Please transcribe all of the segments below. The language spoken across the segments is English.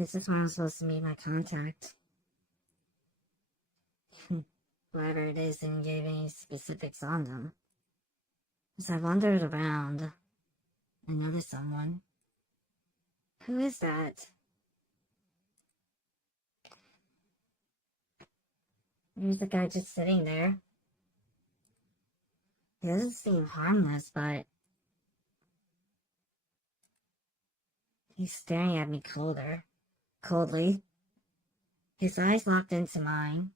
This is where I'm supposed to meet my contact. Whoever it is didn't give any specifics on them. As I wandered around, I noticed someone. Who is that? There's the guy just sitting there. He doesn't seem harmless, but he's staring at me coldly. His eyes locked into mine.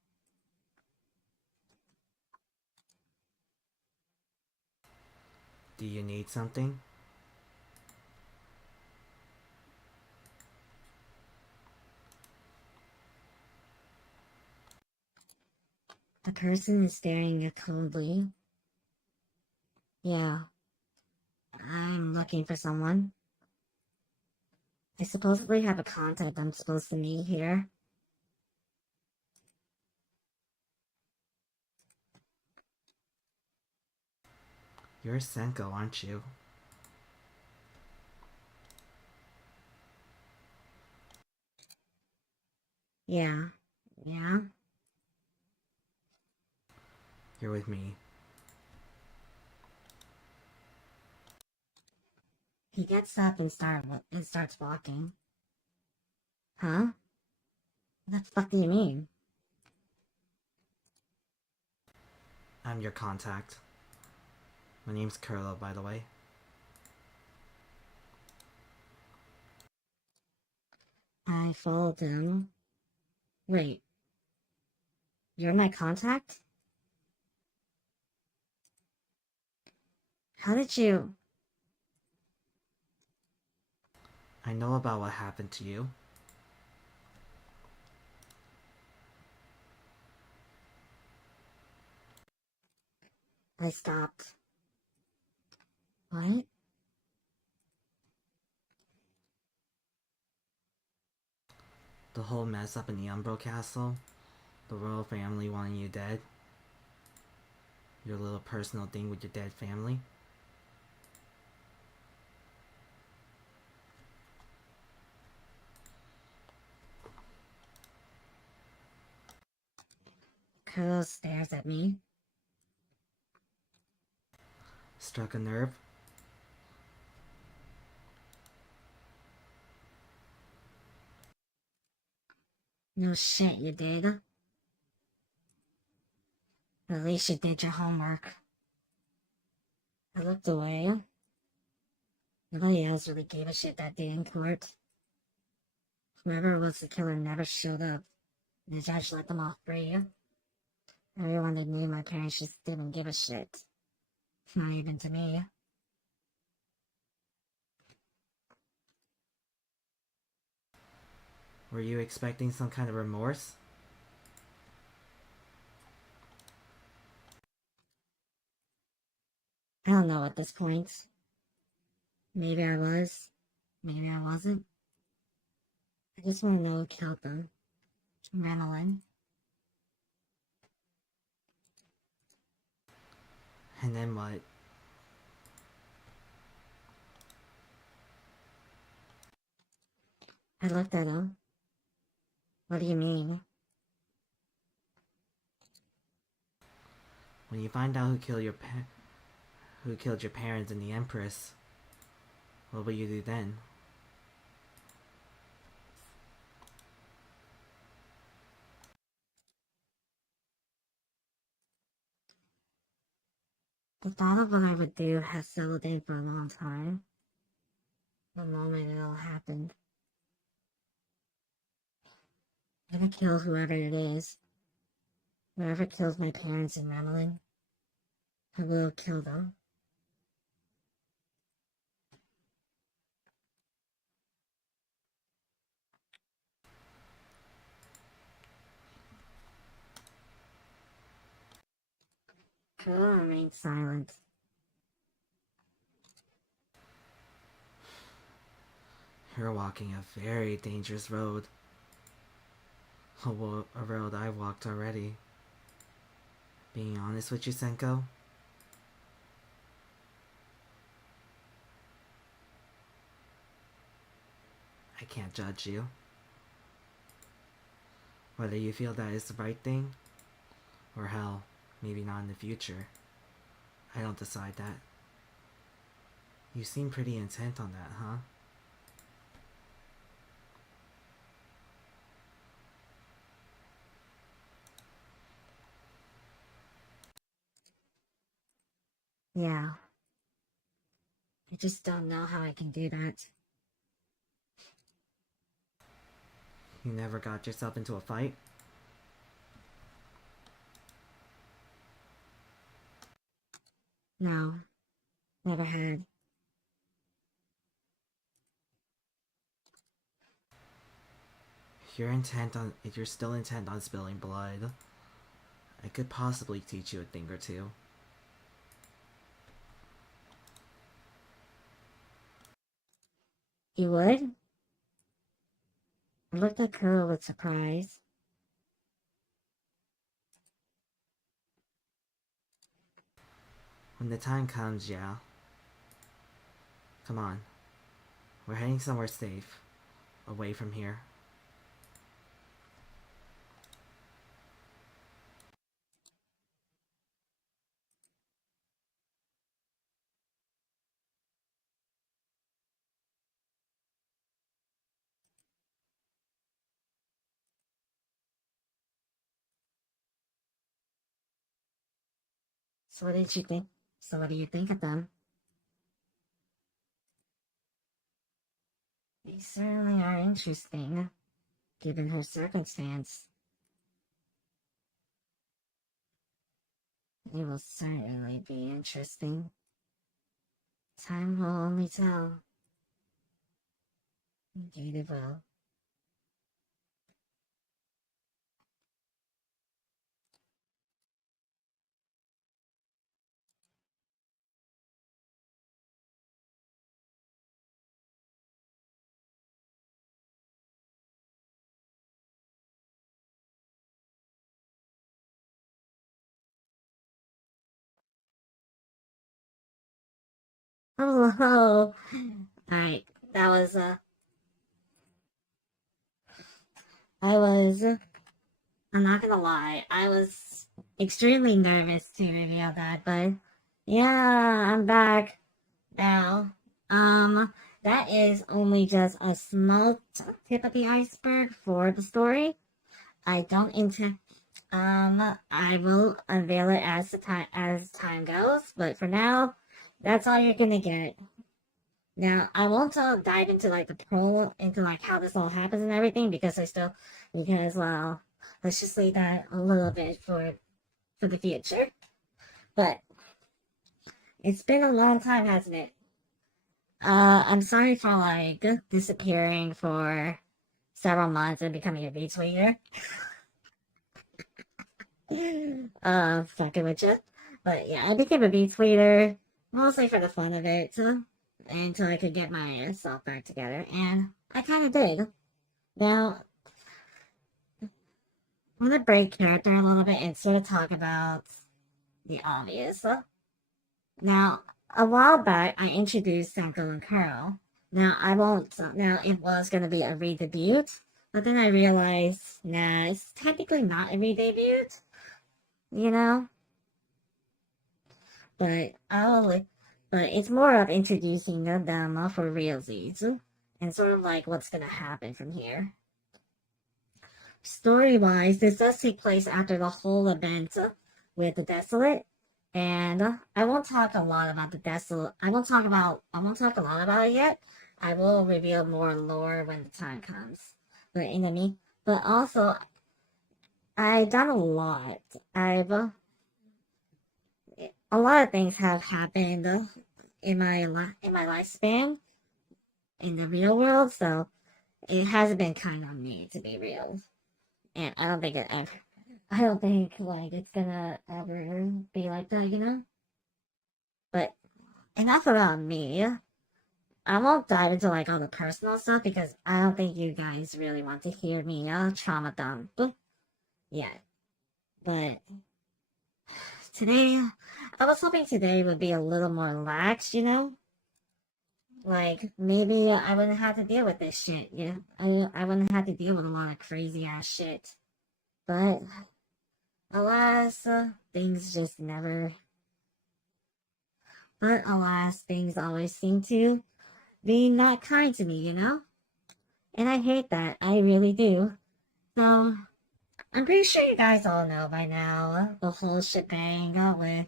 Do you need something? The person is staring at coldly. Yeah, I'm looking for someone. I supposedly have a contact I'm supposed to meet here. You're Senko, aren't you? Yeah. You're with me. He gets up and starts walking. Huh? What the fuck do you mean? I'm your contact. My name's Curlo, by the way. I followed him. Wait. You're my contact? How did you... I know about what happened to you. I stopped. What? The whole mess up in the Umbra castle. The royal family wanting you dead. Your little personal thing with your dead family. Kuro stares at me. Struck a nerve? No shit, you did. At least you did your homework. I looked away. Nobody else really gave a shit that day in court. Whoever was the killer never showed up. The judge let them off free. Everyone they knew my parents just didn't give a shit. Not even to me. Were you expecting some kind of remorse? I don't know at this point. Maybe I was. Maybe I wasn't. I just want to know who killed them. Madeline. And then what? I looked at him. What do you mean? When you find out who killed your parents and the Empress, what will you do then? The thought of what I would do has settled in for a long time. The moment it all happened. I'm gonna kill whoever it is. Whoever kills my parents and Madeline, I will kill them. Kuro remained silent. You're walking a very dangerous road. A road I've walked already. Being honest with you, Senko, I can't judge you. Whether you feel that is the right thing, or hell, maybe not in the future. I don't decide that. You seem pretty intent on that, huh? Yeah. I just don't know how I can do that. You never got yourself into a fight? No. Never had. If you're still intent on spilling blood, I could possibly teach you a thing or two. You would? I looked at Kuro with surprise. When the time comes, yeah. Come on. We're heading somewhere safe. Away from here. So what did you think? So what do you think of them? They certainly are interesting, given her circumstance. It will certainly be interesting. Time will only tell. Indeed it will. Oh, alright. That was, I'm not gonna lie, I was extremely nervous to reveal that, but yeah, I'm back now. That is only just a small tip of the iceberg for the story. I don't intend, I will unveil it as time goes, but for now, that's all you're gonna get. Now, I won't dive into like the into like how this all happens and everything because well, let's just leave that a little bit for the future. But it's been a long time, hasn't it? I'm sorry for like disappearing for several months and becoming a retweeter. Fucking with you. But yeah, I became a retweeter mostly for the fun of it, until I could get myself back together, and I kind of did. Now, I'm gonna break character a little bit and sort of talk about the obvious. Now, a while back, I introduced Sanko and Kuro. Now, I won't. Now, it was gonna be a re-debut, but then I realized, nah, it's technically not a re-debut, you know. But but it's more of introducing them for realsies and sort of like what's gonna happen from here. Story wise, this does take place after the whole event with the Desolate, and I won't talk a lot about the Desolate. I won't talk a lot about it yet. I will reveal more lore when the time comes. But in the mean, but also I've done a lot. I've A lot of things have happened in my lifespan in the real world, so it hasn't been kind on me to be real. And I don't think like it's gonna ever be like that, you know? But enough about me. I won't dive into like all the personal stuff because I don't think you guys really want to hear me trauma dump yet. But today, I was hoping today would be a little more relaxed, you know? Like maybe I wouldn't have to deal with this shit, yeah. I wouldn't have to deal with a lot of crazy ass shit. But alas, things just never. But alas, things always seem to be not kind to me, you know? And I hate that. I really do. So, I'm pretty sure you guys all know by now the whole shebang with.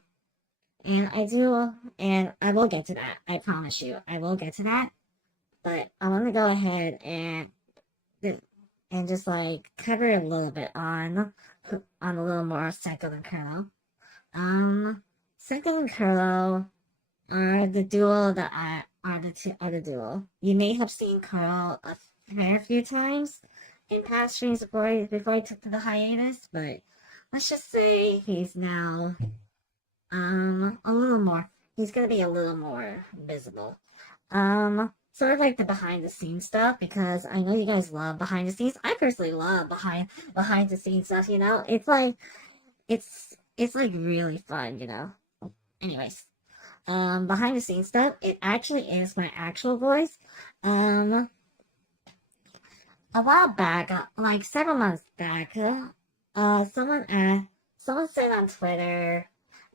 And I will get to that. I promise you. I will get to that. But I want to go ahead and just like cover a little bit on a little more Senko and Kuro. Senko and Kuro are the duo that are the duo. You may have seen Kuro a fair few times in past streams before he took to the hiatus, but let's just say he's now a little more. He's gonna be a little more visible. Sort of like the behind the scenes stuff, because I know you guys love behind the scenes. I personally love behind the scenes stuff, you know? It's like really fun, you know? Anyways, behind the scenes stuff, it actually is my actual voice. A while back, like several months back, someone said on Twitter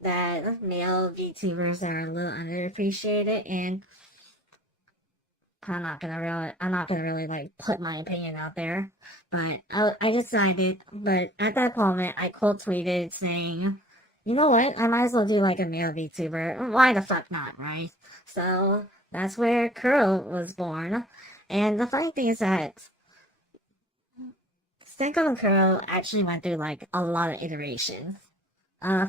that male VTubers are a little underappreciated, and I'm not gonna really like put my opinion out there, but I decided, but at that moment, I quote tweeted saying, you know what, I might as well do like a male VTuber. Why the fuck not, right? So that's where Kuro was born, and the funny thing is that Senko and Kuro actually went through like a lot of iterations.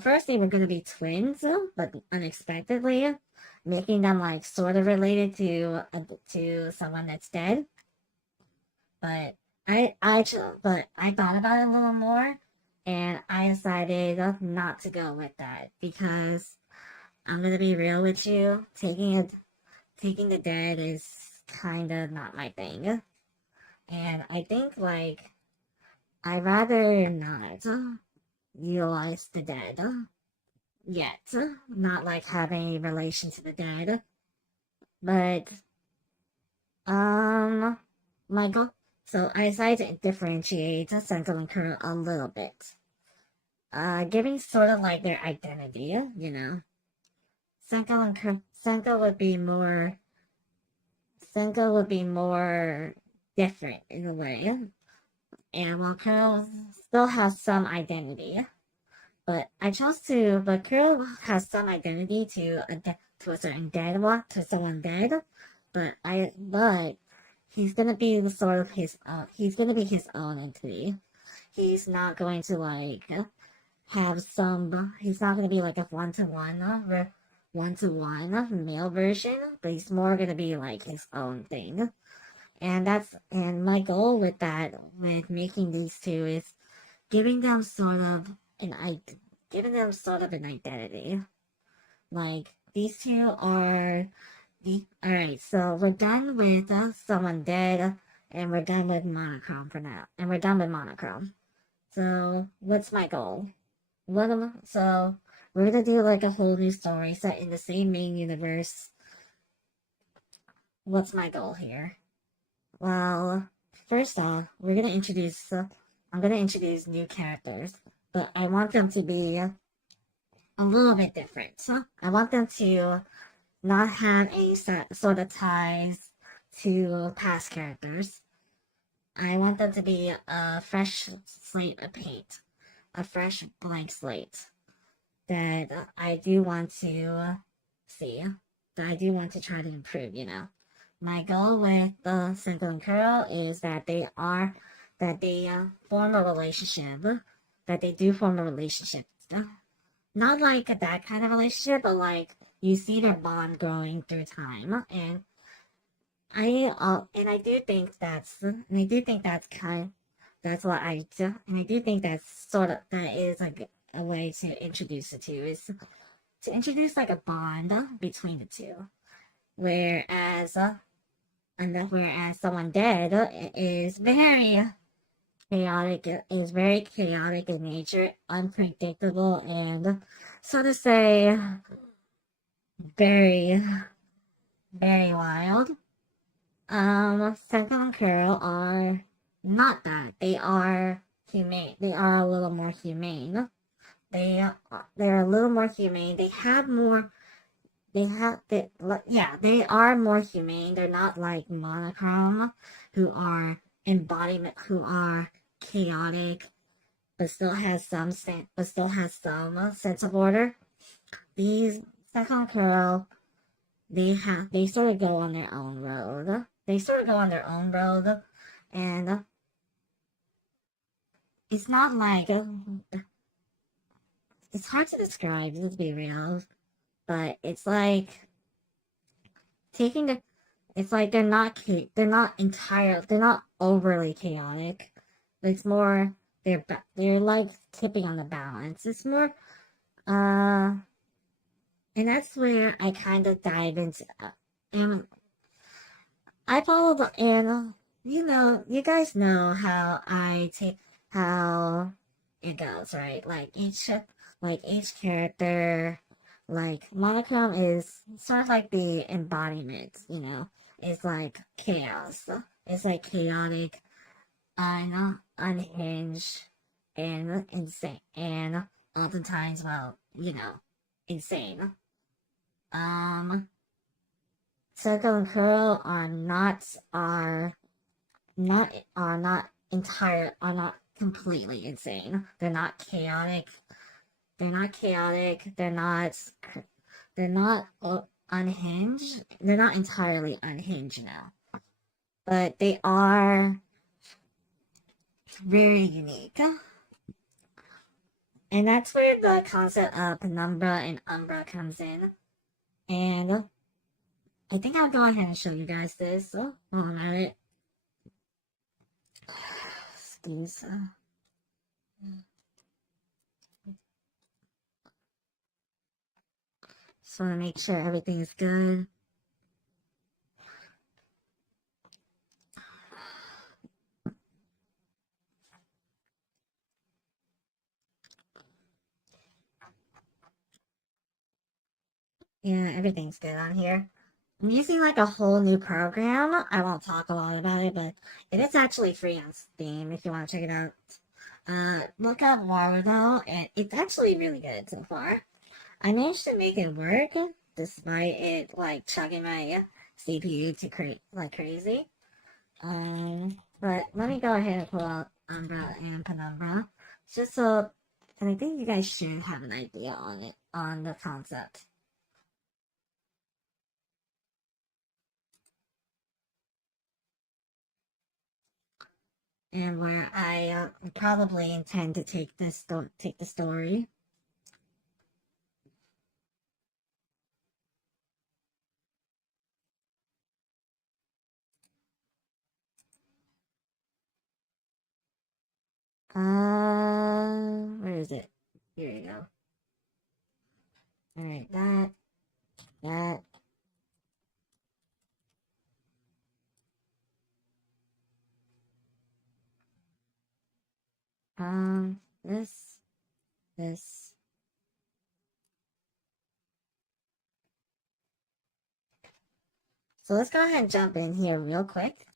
First they were gonna be twins, but unexpectedly, making them like sort of related to someone that's dead. But I thought about it a little more, and I decided not to go with that because I'm gonna be real with you. Taking the dead is kind of not my thing, and I think like I'd rather not utilize the dead yet. Not like having a relation to the dead. But um Michael. So I decided to differentiate Senko and Kuro a little bit. Giving sort of like their identity, you know. Senko would be more different in a way. And while Kuro still has some identity. But Kuro has some identity to a certain to someone dead. But he's gonna be the sort of he's gonna be his own entity. He's not going to like he's not gonna be like a one to one male version, but he's more gonna be like his own thing. And my goal with making these two is giving them sort of giving them sort of an identity. Like these two are alright, so we're done with someone dead, and we're done with monochrome for now. And we're done with monochrome. So what's my goal? So we're gonna do like a whole new story set in the same main universe. What's my goal here? Well, first off, I'm gonna introduce new characters, but I want them to be a little bit different. So I want them to not have any sort of ties to past characters. I want them to be a fresh slate of paint, a fresh blank slate that I do want to see, that I do want to try to improve, you know. My goal with the Senko and Kuro is that they form a relationship, that they do form a relationship. Not like that kind of relationship, but like you see their bond growing through time, and I do think that's what I do, and I do think that is like a way to introduce the two is to introduce like a bond between the two, whereas whereas someone dead is very chaotic in nature, unpredictable, and so to say, very, very wild. Senko and Kuro are not that. They are humane. They are a little more humane. They're a little more humane. They have more. Yeah, they are more humane. They're not like monochrome, who are embodiment, who are chaotic, but still has some sense of order. These second curl, they sort of go on their own road. They sort of go on their own road, and it's not like it's hard to describe. Let's be real, but it's like taking the. It's like they're not overly chaotic. It's more they're like tipping on the balance. It's more uh, and that's where I kind of dive into. And I follow the and you guys know how I take how it goes, right? Like each character, like monochrome is sort of like the embodiment, it's like chaos. It's like chaotic, unhinged, and insane, and oftentimes, well, insane. Um, Circle and Curl are not completely insane. They're not chaotic. They're not chaotic. They're not unhinged. They're not entirely unhinged now, but they are very unique. And that's where the concept of Penumbra and Umbra comes in. And I think I'll go ahead and show you guys this. So, while I'm at it. Excuse. Just want to make sure everything is good. Yeah, everything's good on here. I'm using like a whole new program. I won't talk a lot about it, but it is actually free on Steam if you want to check it out. Look up Waterdo, and it's actually really good so far. I managed to make it work despite it like chugging my CPU to like crazy. But let me go ahead and pull out Umbra and Penumbra, just so, and I think you guys should have an idea on it, on the concept. And where I probably intend to take the story. Where is it? Here you go. All right, that. This, this. So let's go ahead and jump in here real quick.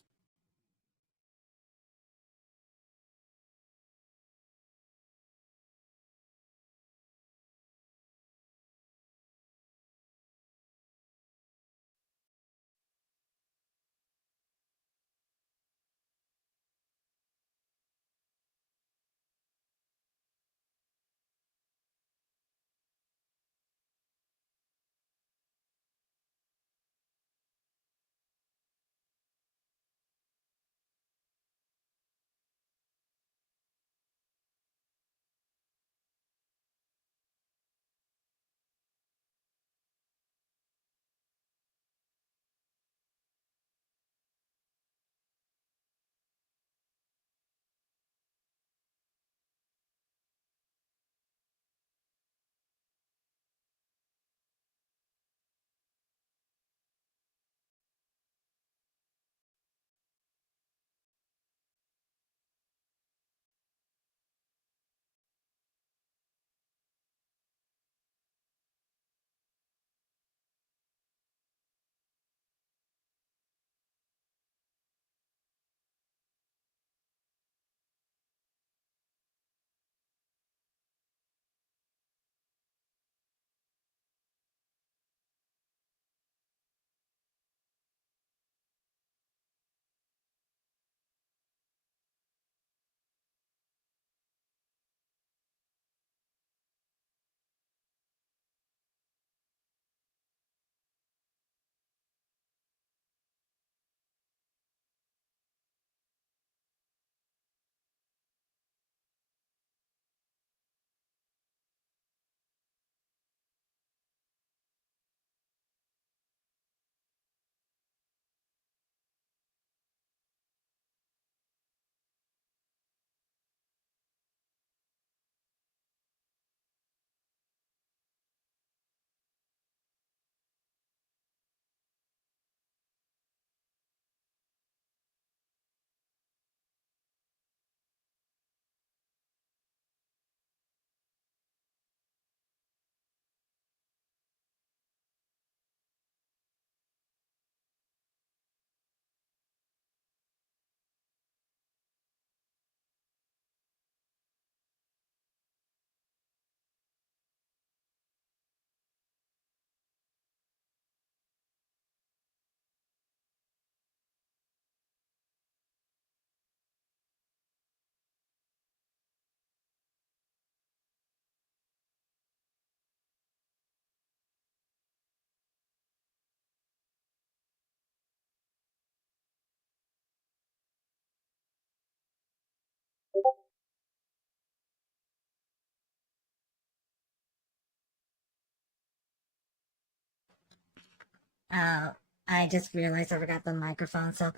Uh, I just realized I forgot the microphone, so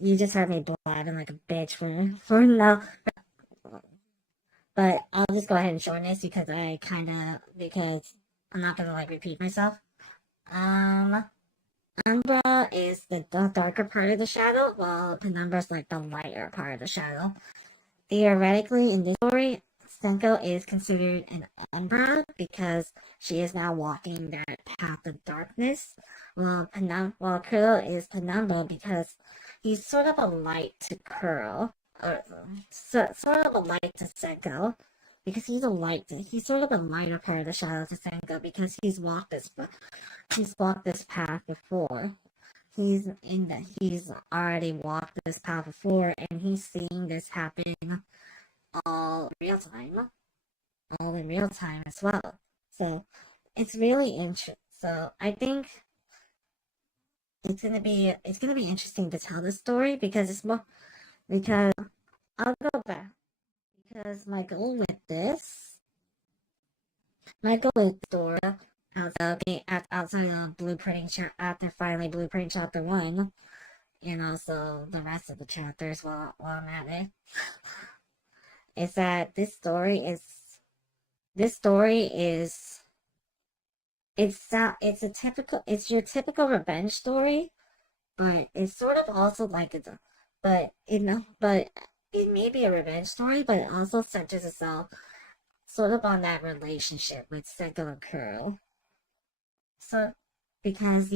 you just heard me blabbing like a bitch for no. But I'll just go ahead and shorten this because I'm not gonna like repeat myself. Um, Umbra is the darker part of the shadow, while Penumbra is like the lighter part of the shadow. Theoretically, in this story, Senko is considered an Umbra because she is now walking that path of darkness, while Kuro is Penumbra because he's sort of a light to Kuro, or sort of a light to Senko, because he's sort of a lighter part of the shadow to Senko because he's walked this path before. He's already walked this path before, and he's seeing this happen all real time, all in real time as well. So it's really interesting. So I think it's gonna be interesting to tell the story because it's more because I'll go back because my goal with Dora outside of after finally blueprinting chapter one, and also the rest of the chapters while I'm at it, is that this story is it's your typical revenge story, but it's sort of also like but it may be a revenge story, but it also centers itself sort of on that relationship with Seko and Kuro. So because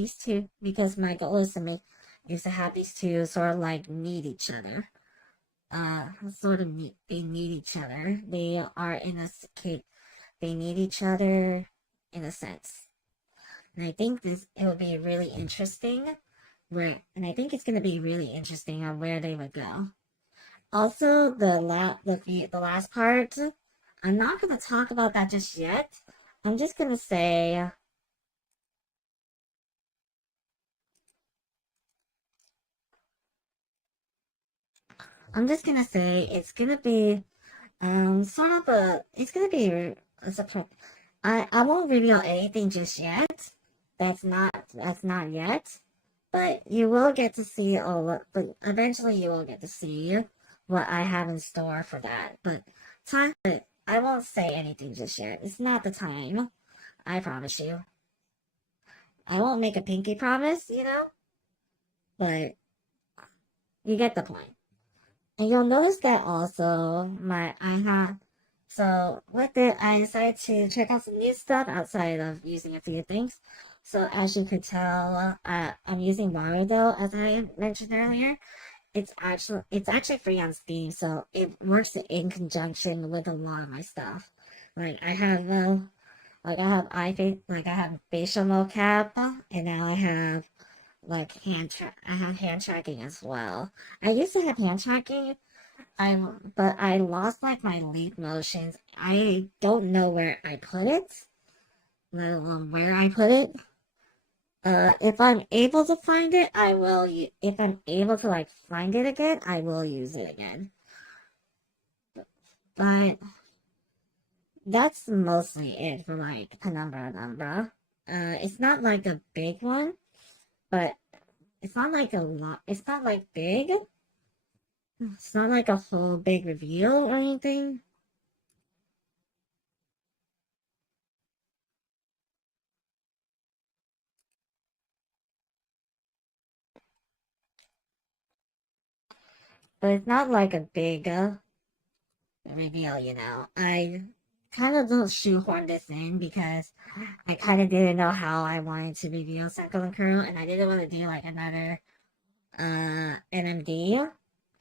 my goal is to have these two sort of like need each other. They need each other. They need each other in a sense. And I think it would be really interesting and I think it's going to be really interesting on where they would go. Also, the last part, I'm not going to talk about that just yet. I'm just going to say, I'm just going to say it's going to be sort of it's going to be a surprise. I won't reveal anything just yet. That's not yet. But you will get to see but eventually you will get to see what I have in store for that. But I won't say anything just yet. It's not the time. I promise you. I won't make a pinky promise, but you get the point. And you'll notice that also with it I decided to check out some new stuff outside of using a few things. So as you could tell, I'm using Marudo as I mentioned earlier. It's actually free on Steam, so it works in conjunction with a lot of my stuff. Like I have I have facial mocap, and now I have hand tracking as well. I used to have hand tracking, but I lost like my leap motions. I don't know where I put it, let alone where I put it. If I'm able to find it, I will. If I'm able to like find it again, I will use it again. But that's mostly it for like Penumbra and Umbra. It's not like a big one, but it's not like a lot. It's not like big. It's not like a whole big reveal or anything. But it's not like a big reveal. I kind of don't shoehorn this in because I kind of didn't know how I wanted to reveal Seko and Kuro, and I didn't want to do like another NMD.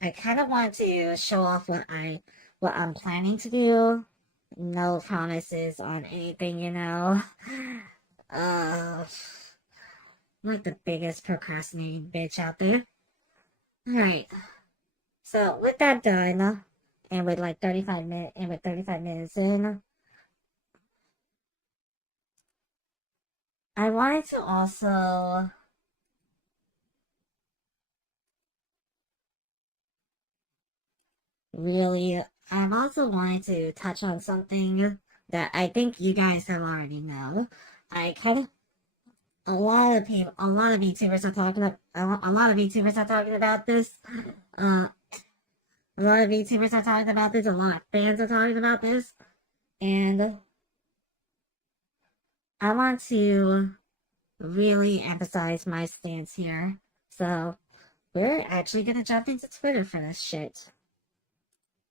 I kind of want to show off what I'm planning to do. No promises on anything. Uh, I'm like the biggest procrastinating bitch out there. Alright, so with that done, and with 35 minutes in, I wanted to also really, I've also wanted to touch on something that I think you guys have already know. I kind of a lot of people, a lot of YouTubers are talking about, a lot of YouTubers are talking about this. Uh, a lot of YouTubers are talking about this. A lot of fans are talking about this, and I want to really emphasize my stance here. So we're actually gonna jump into Twitter for this shit.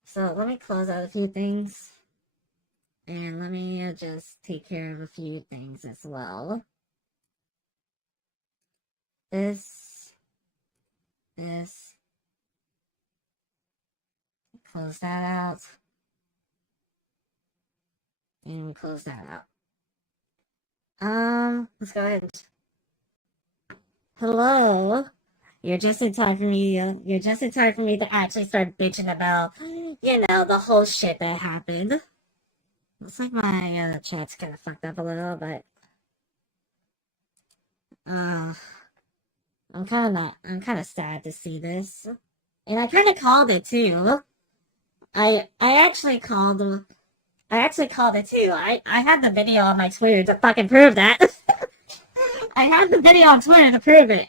So let me close out a few things, and let me just take care of a few things as well. This, close that out, and close that out. Let's go ahead. Hello. You're just in time for me. You're just in time for me to actually start bitching about, the whole shit that happened. Looks like my chat's kind of fucked up a little, but uh, I'm kind of sad to see this, and I kind of called it too. I actually called. I actually called it too. I had the video on my Twitter to fucking prove that. I had the video on Twitter to prove it.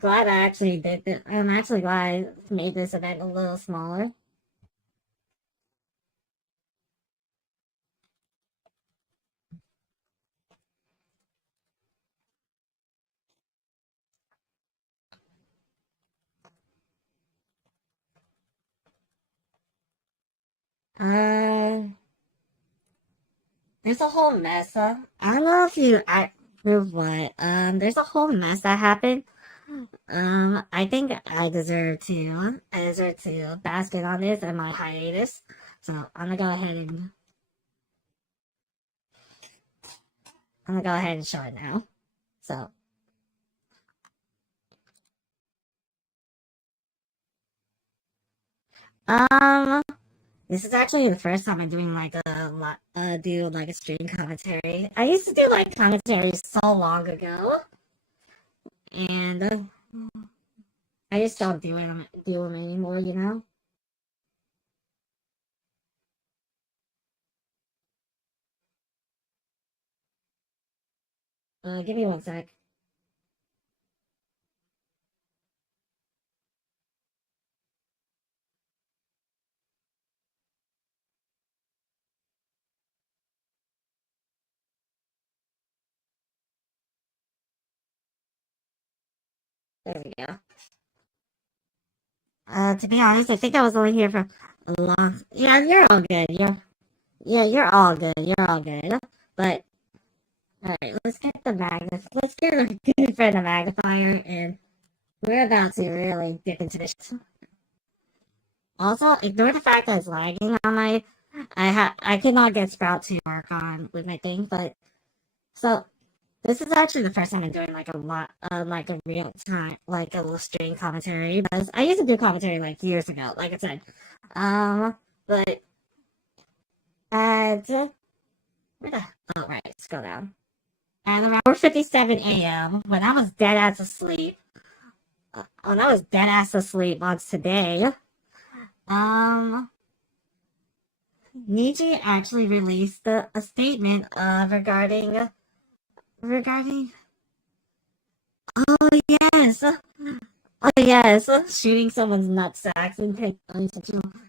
Glad I actually did it. I'm actually glad I made this event a little smaller. Uh, there's a whole mess. I don't know if you I prove what. There's a whole mess that happened. I think I deserve to. I deserve to bask in on this and my hiatus. So I'm gonna go ahead and show it now. So, um, this is actually the first time I'm doing like do like a stream commentary. I used to do like commentary so long ago, and I just don't do them anymore. Give me one sec. There we go. To be honest, I think I was only here for a long. Yeah, you're all good. You're all good. You're all good. But all right, let's get the magnif. Let's get a good friend of magnifier, and we're about to really dip into this. Also, ignore the fact that it's lagging on my. I could not get Sprout to work on with my thing, but so this is actually the first time I'm doing like a lot, like a real time, like a little stream commentary. Because I used to do commentary like years ago, like I said. But at where the oh right, scroll down. At around 4:57 a.m. when I was dead ass asleep. When I was dead ass asleep on today. Um, Nietzsche actually released a statement regarding. Oh yes, oh yes, shooting someone's nutsacks and take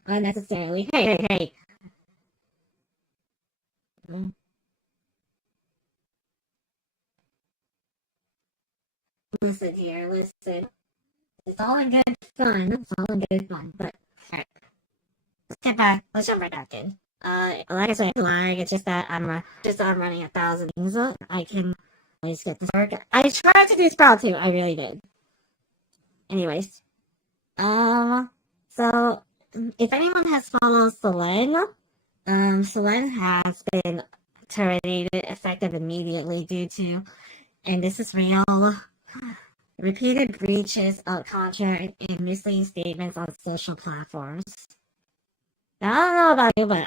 unnecessarily. Hey. Listen here, listen. It's all in good fun. It's all in good fun. But alright, let's get back. Let's jump right back in. Like I said, it's just that I'm running 1,000 things. I can always get this work. I tried to do Sprout too. I really did. Anyways, so if anyone has followed Selene, Selene has been terminated effective immediately due to, and this is real, repeated breaches of contract and misleading statements on social platforms. Now, I don't know about you, but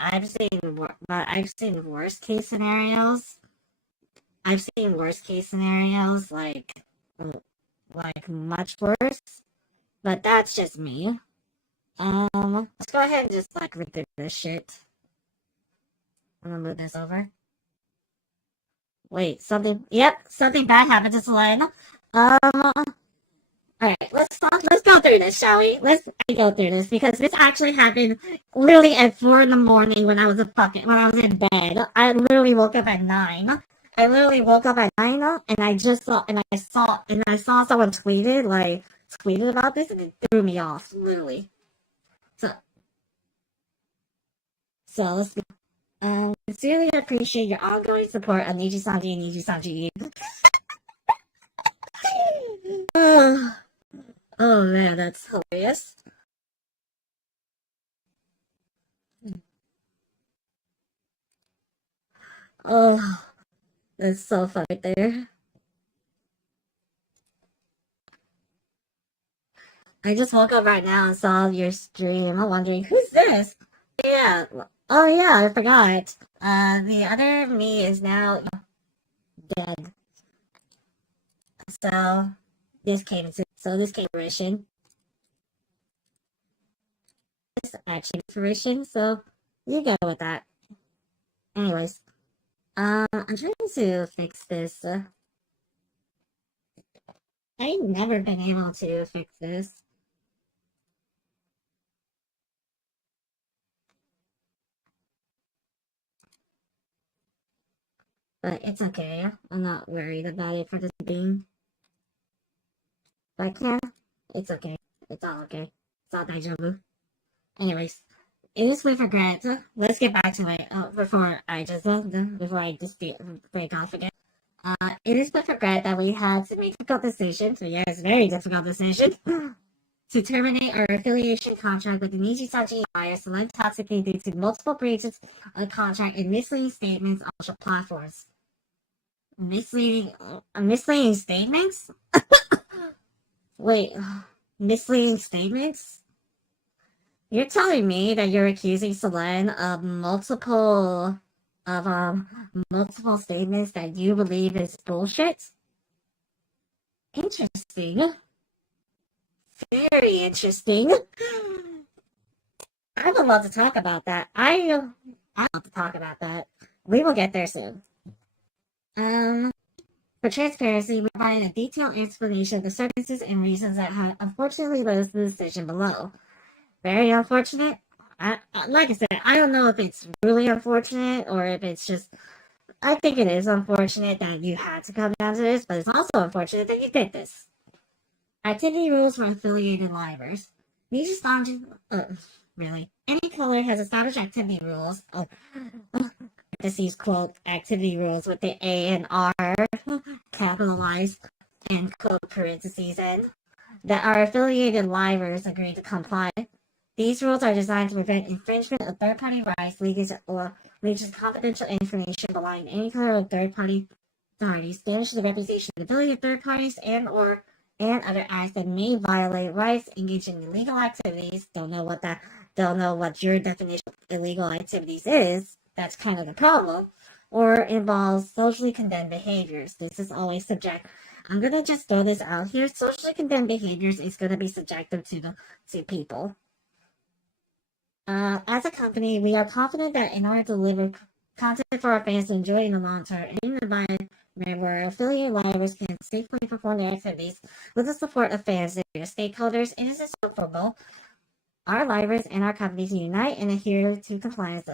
I've seen worst case scenarios. I've seen worst case scenarios like much worse. But that's just me. Let's go ahead and just like read through this shit. I'm gonna move this over. Wait, something bad happened to Selene. Alright, let's go through this, shall we? Let's go through this because this actually happened literally at 4 in the morning when when I was in bed. I literally woke up at 9. I literally woke up at 9 and I saw someone tweeted about this and it threw me off, literally. So let's go. Sincerely appreciate your ongoing support of Niji Sanji and Niji Sanji. Oh man, that's hilarious. Oh, that's so funny there. I just woke up right now and saw your stream. I'm wondering, who's this? Yeah. Oh yeah, I forgot. The other me is now dead. So this came to fruition. This actually fruition, so you go with that. Anyways, I'm trying to fix this. I've never been able to fix this. But it's okay. I'm not worried about it for the time being. If I can, it's okay. It's all okay. It's all deja vu. Anyways, it is with regret. Let's get back to it before I just break off again. It is with regret that we had to make difficult decisions. Yes, very difficult decision. To terminate our affiliation contract with the Niji Sanji via Select Toxicity due to multiple breaches of contract and misleading statements on social platforms. Misleading statements? Wait, misleading statements? You're telling me that you're accusing Selene of multiple statements that you believe is bullshit? Interesting. Very interesting. I would love to talk about that. I love to talk about that. We will get there soon. For transparency, we provide a detailed explanation of the circumstances and reasons that have unfortunately led us to the decision below. Very unfortunate. Like I said, I don't know if it's really unfortunate or if it's just. I think it is unfortunate that you had to come down to this, but it's also unfortunate that you did this. Activity rules for affiliated livers. These established. Really. Any color has established activity rules. Parentheses quote activity rules with the A and R capitalized and quote parentheses in that our affiliated livers agree to comply. These rules are designed to prevent infringement of third-party rights, leakage, or leaches confidential information belonging to any color of third-party authorities, damage the reputation and ability of third parties, and other acts that may violate rights, engage in illegal activities. Don't know what your definition of illegal activities is. That's kind of the problem. Or involves socially condemned behaviors. This is always subject. I'm gonna just throw this out here. Socially condemned behaviors is gonna be subjective to people. As a company, we are confident that in order to deliver content for our fans to enjoy in the long term, and in an environment where affiliate livers can safely perform their activities with the support of fans and their stakeholders, it is essential for both our livers and our companies to unite and adhere to compliance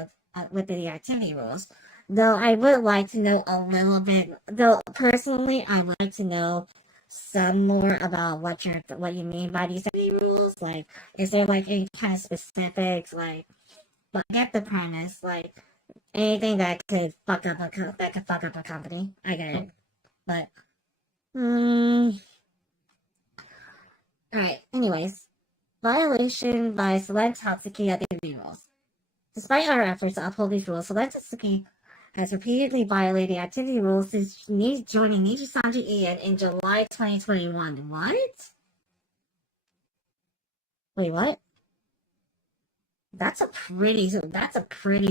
with the activity rules. Though I would like to know a little bit, though personally, I would like to know some more about what you mean by these activity rules. Like, is there like any kind of specifics? Like, but get the premise. Like, anything that could fuck up a company. I get it, but all right. Anyways, violation by Select Toxicity activity rules. Despite our efforts to uphold these rules, Select Toxicity has repeatedly violated activity rules since joining Niji Sanji Ian in July 2021. What? Wait, what? That's a pretty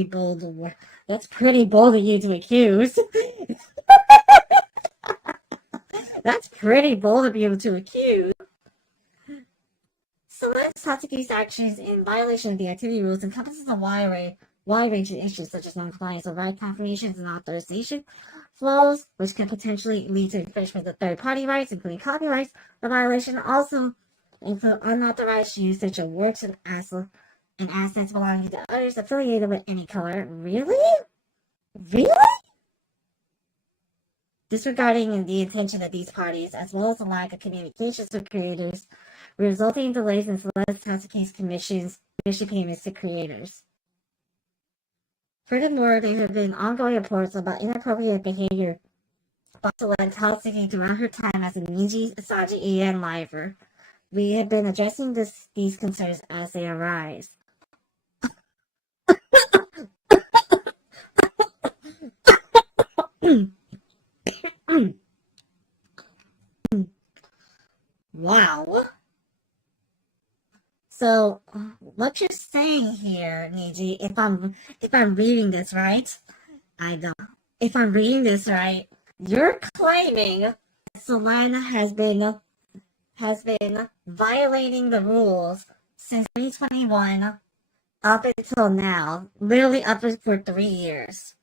bold that's pretty bold of you to accuse. That's pretty bold of you to accuse. Select Satsuki's actions in violation of the activity rules encompasses a wide range of issues such as non-compliance with right confirmations and authorization, flows, which can potentially lead to infringement of third-party rights, including copyrights. The violation also include unauthorized usage of works and assets belonging to others affiliated with any color. Really? Really? Disregarding the intention of these parties, as well as the lack of communications with creators, resulting in delays in Celeste Tatsuki's commission payments to creators. Furthermore, there have been ongoing reports about inappropriate behavior by Celeste Tatsuki throughout her time as a Niji Asaji EN liver. We have been addressing these concerns as they arise. Wow. So, what you're saying here, Niji, if I'm reading this right, I don't. If I'm reading this right, you're claiming Solana has been violating the rules since 2021 up until now, literally up for 3 years.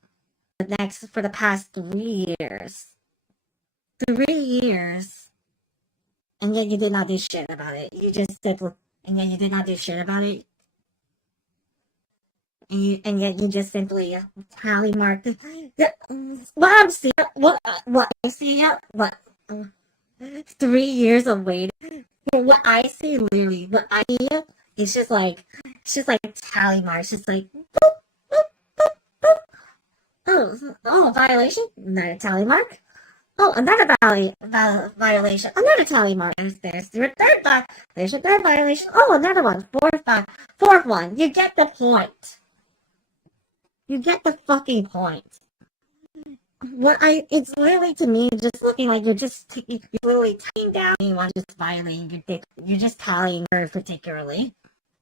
For the past 3 years. 3 years. And yet you did not do shit about it. You just said, and yet you did not do shit about it. And yet you just simply tally marked what I'm seeing, what I see, 3 years of waiting. What I see, literally, what I see, it's just like tally marks, just like boop, boop, boop, boop. Oh, violation, another tally mark. Oh, another violation, another tally mark. There's your there's your third violation. Oh, another one, fourth one. You get the point. You get the fucking point. It's literally to me just looking like you're literally tying down anyone just violating your dick. You're just tallying her particularly.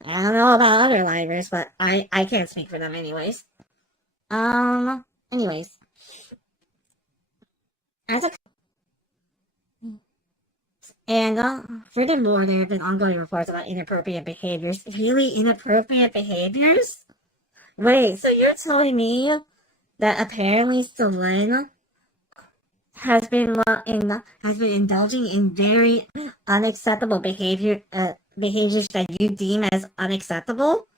I don't know about other livers, but I can't speak for them anyways. Anyways. Furthermore, there have been ongoing reports about inappropriate behaviors. Really inappropriate behaviors? Wait, so you're telling me that apparently Selena has been indulging in very unacceptable behaviors that you deem as unacceptable?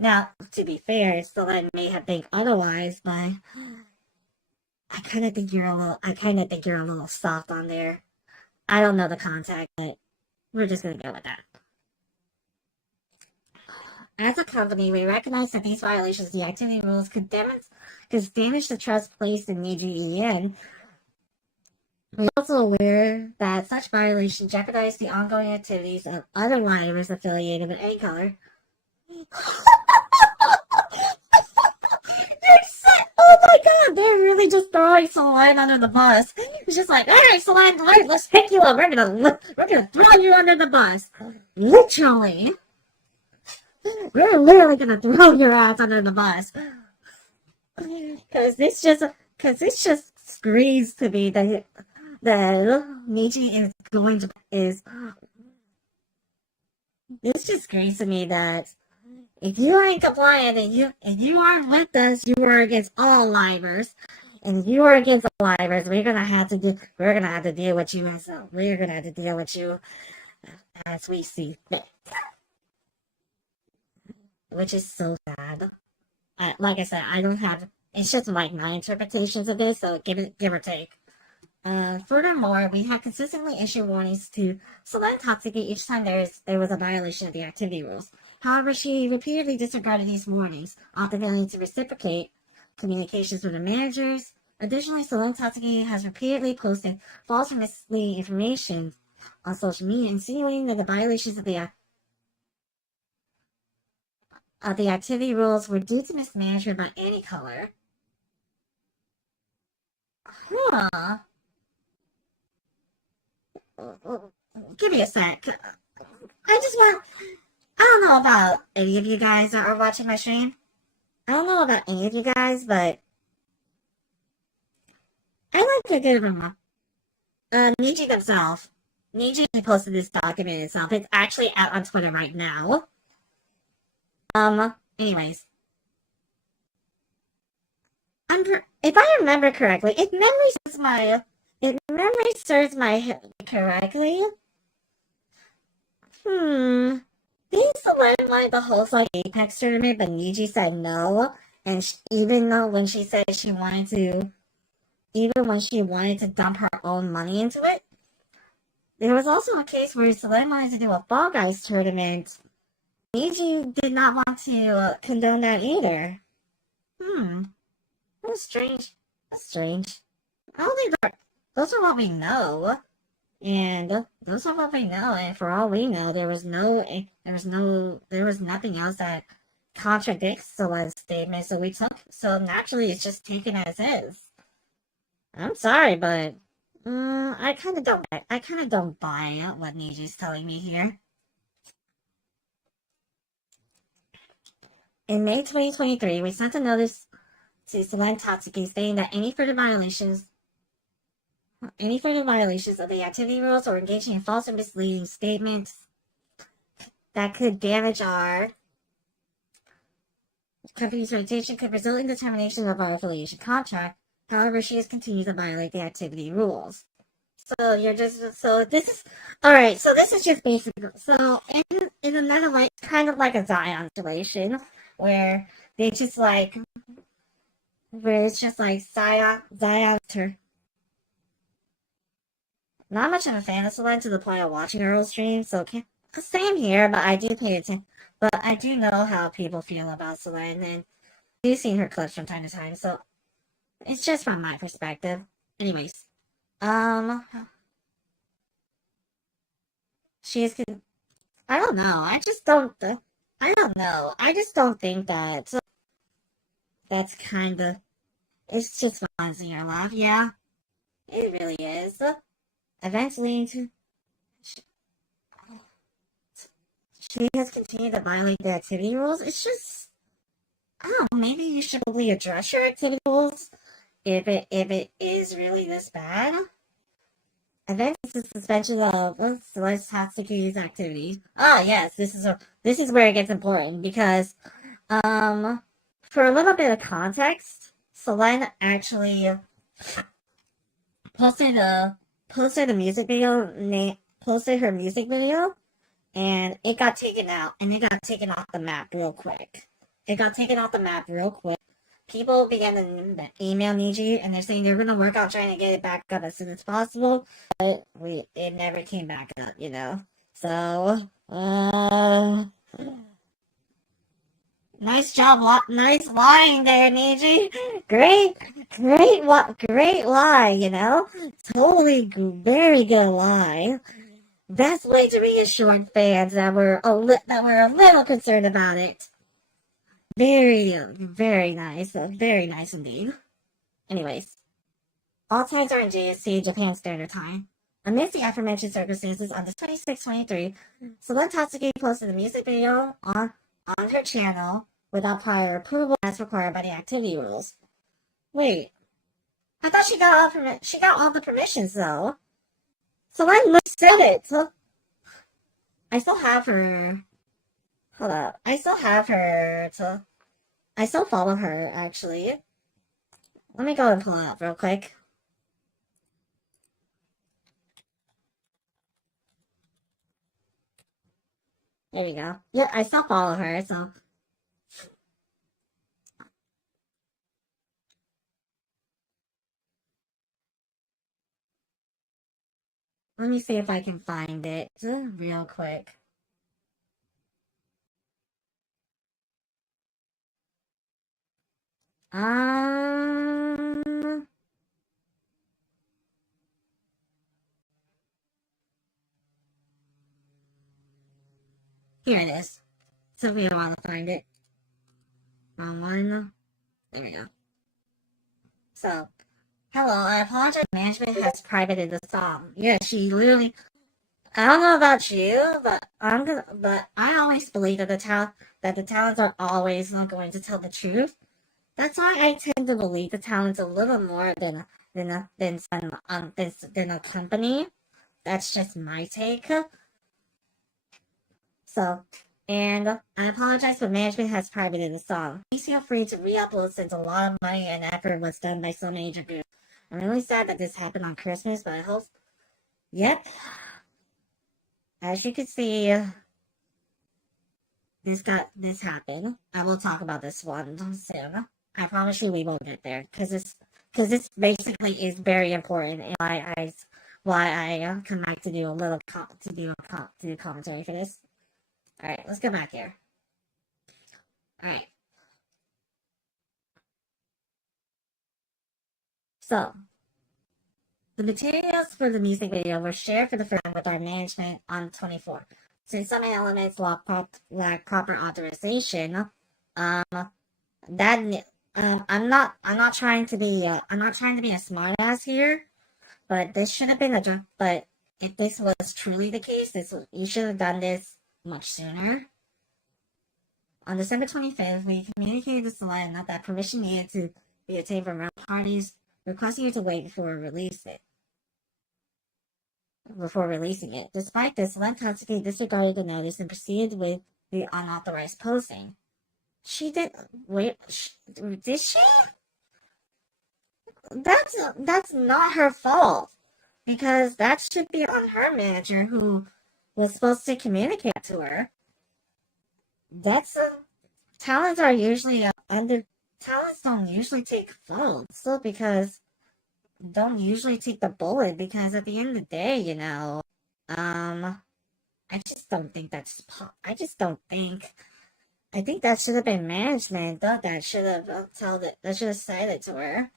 Now, to be fair, Selena may have think otherwise, but I kind of think you're a little soft on there. I don't know the context, but we're just gonna go with that. As a company, we recognize that these violations of the activity rules could damage the trust placed in EGEN. We're also aware that such violations jeopardize the ongoing activities of other livers affiliated with any color. Oh my god, they're really just throwing Solange under the bus. It's just like, alright, Solange, let's pick you up. We're gonna throw you under the bus. Literally. We're literally gonna throw your ass under the bus. Cause this just screams to me that Nietzsche this just screams to me that if you ain't compliant and you aren't with us, you are against all livers. And if you are against all livers, we're gonna have to deal with you as we see fit. Which is so sad. Like I said, I don't have. It's just like my interpretations of this, so give or take. Furthermore, we have consistently issued warnings to Selene Tatsuki each time there was a violation of the activity rules. However, she repeatedly disregarded these warnings, often failing to reciprocate communications with the managers. Additionally, Selene Tatsuki has repeatedly posted false and misleading information on social media, insinuating that the violations of the activity rules were due to mismanagement by any color. Huh. Give me a sec. I don't know about any of you guys that are watching my stream. I don't know about any of you guys, but I like to give them Niji themselves. Niji posted this document itself. It's actually out on Twitter right now. Anyways. I'm if I remember correctly, if memory serves my correctly, these Selene wanted to host like Apex tournament, but Niji said no. And even though when she said she wanted to, even when she wanted to dump her own money into it, there was also a case where Selene wanted to do a Fall Guys tournament. Niji did not want to condone that either. That's strange. That's strange. I don't think those are what we know. And those are what we know, and for all we know, there was nothing else that contradicts Selene's statement. So naturally, it's just taken as is. I'm sorry, but I kind of don't buy what Niji's telling me here. In May 2023, we sent a notice to Selene Tatsuki stating that any further violations of the activity rules or engaging in false or misleading statements that could damage our company's reputation could result in the termination of our affiliation contract. However, she has continued to violate the activity rules. So this is just basically in another way, kind of like a Zion situation where it's just like Zion. Not much of a fan of Selene to the point of watching her old stream, so same here, but I do pay attention. But I do know how people feel about Selene, and I've seen her clips from time to time, so it's just from my perspective. Anyways, she is. I don't know. I just don't. I don't know. I just don't think that. That's kind of. It's just fun in your life, yeah. It really is. Eventually, she has continued to violate the activity rules. It's just, I don't know, maybe you should probably address your activity rules if it is really this bad. And then it's the suspension of Selene Tatsuki's activities. Ah, yes, this is where it gets important because, for a little bit of context, Selene actually posted her music video, and it got taken out, and it got taken off the map real quick. People began to email Niji, and they're saying they're going to work on trying to get it back up as soon as possible, but it never came back up, you know? So, nice job, nice lying there, Niji. Great lie, you know? Totally very good lie. Best way to reassure fans that we're a little concerned about it. Very nice indeed. Anyways, all times are in JST, Japan Standard Time. Amidst the aforementioned circumstances, on the 26-23, Selene Tatsuki posted a music video on her channel without prior approval as required by the activity rules. Wait, I thought she got all the permissions though. Selene said it. I still have her. Hold up. I still follow her, actually. Let me go and pull it up real quick. There we go. Yeah, I still follow her, so. Let me see if I can find it real quick. Here it is. So if you want to find it. Wrong one. There we go. So, hello, I apologize. Management has privated the song. Yeah, she literally. I don't know about you, but I always believe that the talents are always not going to tell the truth. That's why I tend to believe the talent's a little more than a company. That's just my take. So, And I apologize, but management has privated the song. Please feel free to re-upload since a lot of money and effort was done by so major groups. I'm really sad that this happened on Christmas, but I hope. Yep. As you can see, this happened. I will talk about this one soon. I promise you we will get there because this basically is very important and why I come back to do a little do commentary for this. All right, let's go back here. All right. So, the materials for the music video were shared for the first time with our management on 24. Since some elements lack proper authorization, um, that I'm not trying to be a smartass here, but this should have been but if this was truly the case, you should have done this much sooner. On December 25th, we communicated to Solana that permission needed to be obtained from relevant parties, requesting you to wait before releasing it. Despite this, Solana disregarded the notice and proceeded with the unauthorized posting. She did. Wait, did she? That's not her fault because that should be on her manager who was supposed to communicate to her. Talents are usually talents don't usually take faults, so because don't usually take the bullet because at the end of the day, I just don't think I think that should have been management that should have said it to her.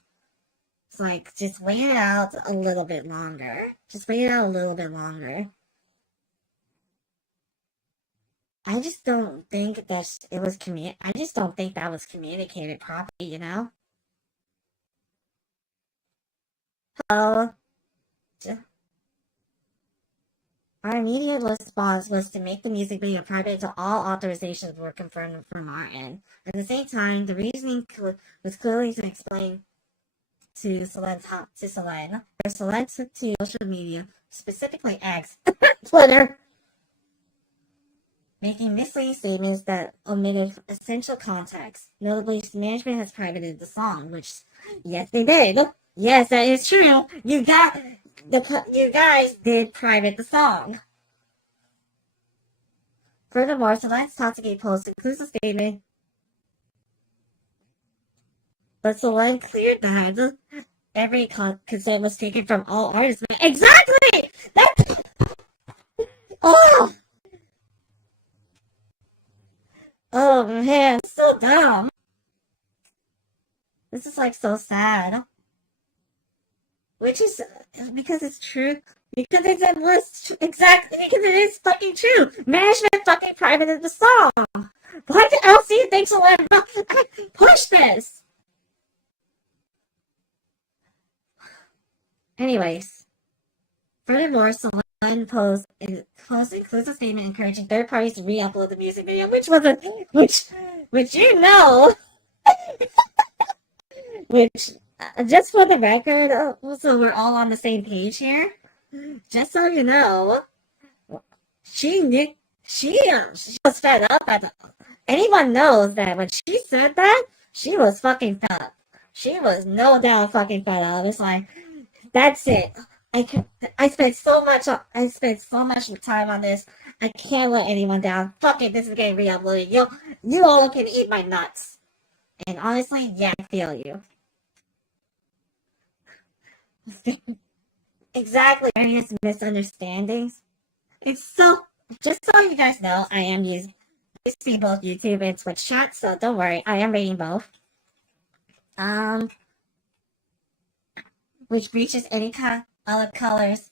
It's like just wait it out a little bit longer. Just wait it out a little bit longer. I just don't think I just don't think that was communicated properly. Hello. Our immediate response was to make the music video private until all authorizations were confirmed from our end. At the same time, the reasoning was clearly to explain to Solenn, where Solenn took to social media, specifically X, Twitter, making misleading statements that omitted essential context. Notably, management has privated the song, which, yes, they did. Yes, that is true. You guys did private the song. Furthermore, Solenn's Tatsuki post includes a statement, but Solenn cleared that every consent was taken from all artists. Exactly! That's... Oh! Oh man, so dumb. This is like so sad. Which is because it's true. Because exactly because it is fucking true. Management fucking privated the song. What else do you think Solenn push this? Anyways, furthermore, Solenn post includes a statement encouraging third parties to re-upload the music video, which which just for the record, so we're all on the same page here. Just so you know, she was fed up anyone knows that when she said that, she was fucking fed up. She was no doubt fucking fed up. It's like, that's it. I spent so much time on this. I can't let anyone down. Fuck it, this is getting re-uploaded. You all can eat my nuts. And honestly, yeah, I feel you. Exactly. Various misunderstandings. Just so you guys know, I am using both YouTube and Twitch chat, so don't worry, I am reading both. Which breaches any colors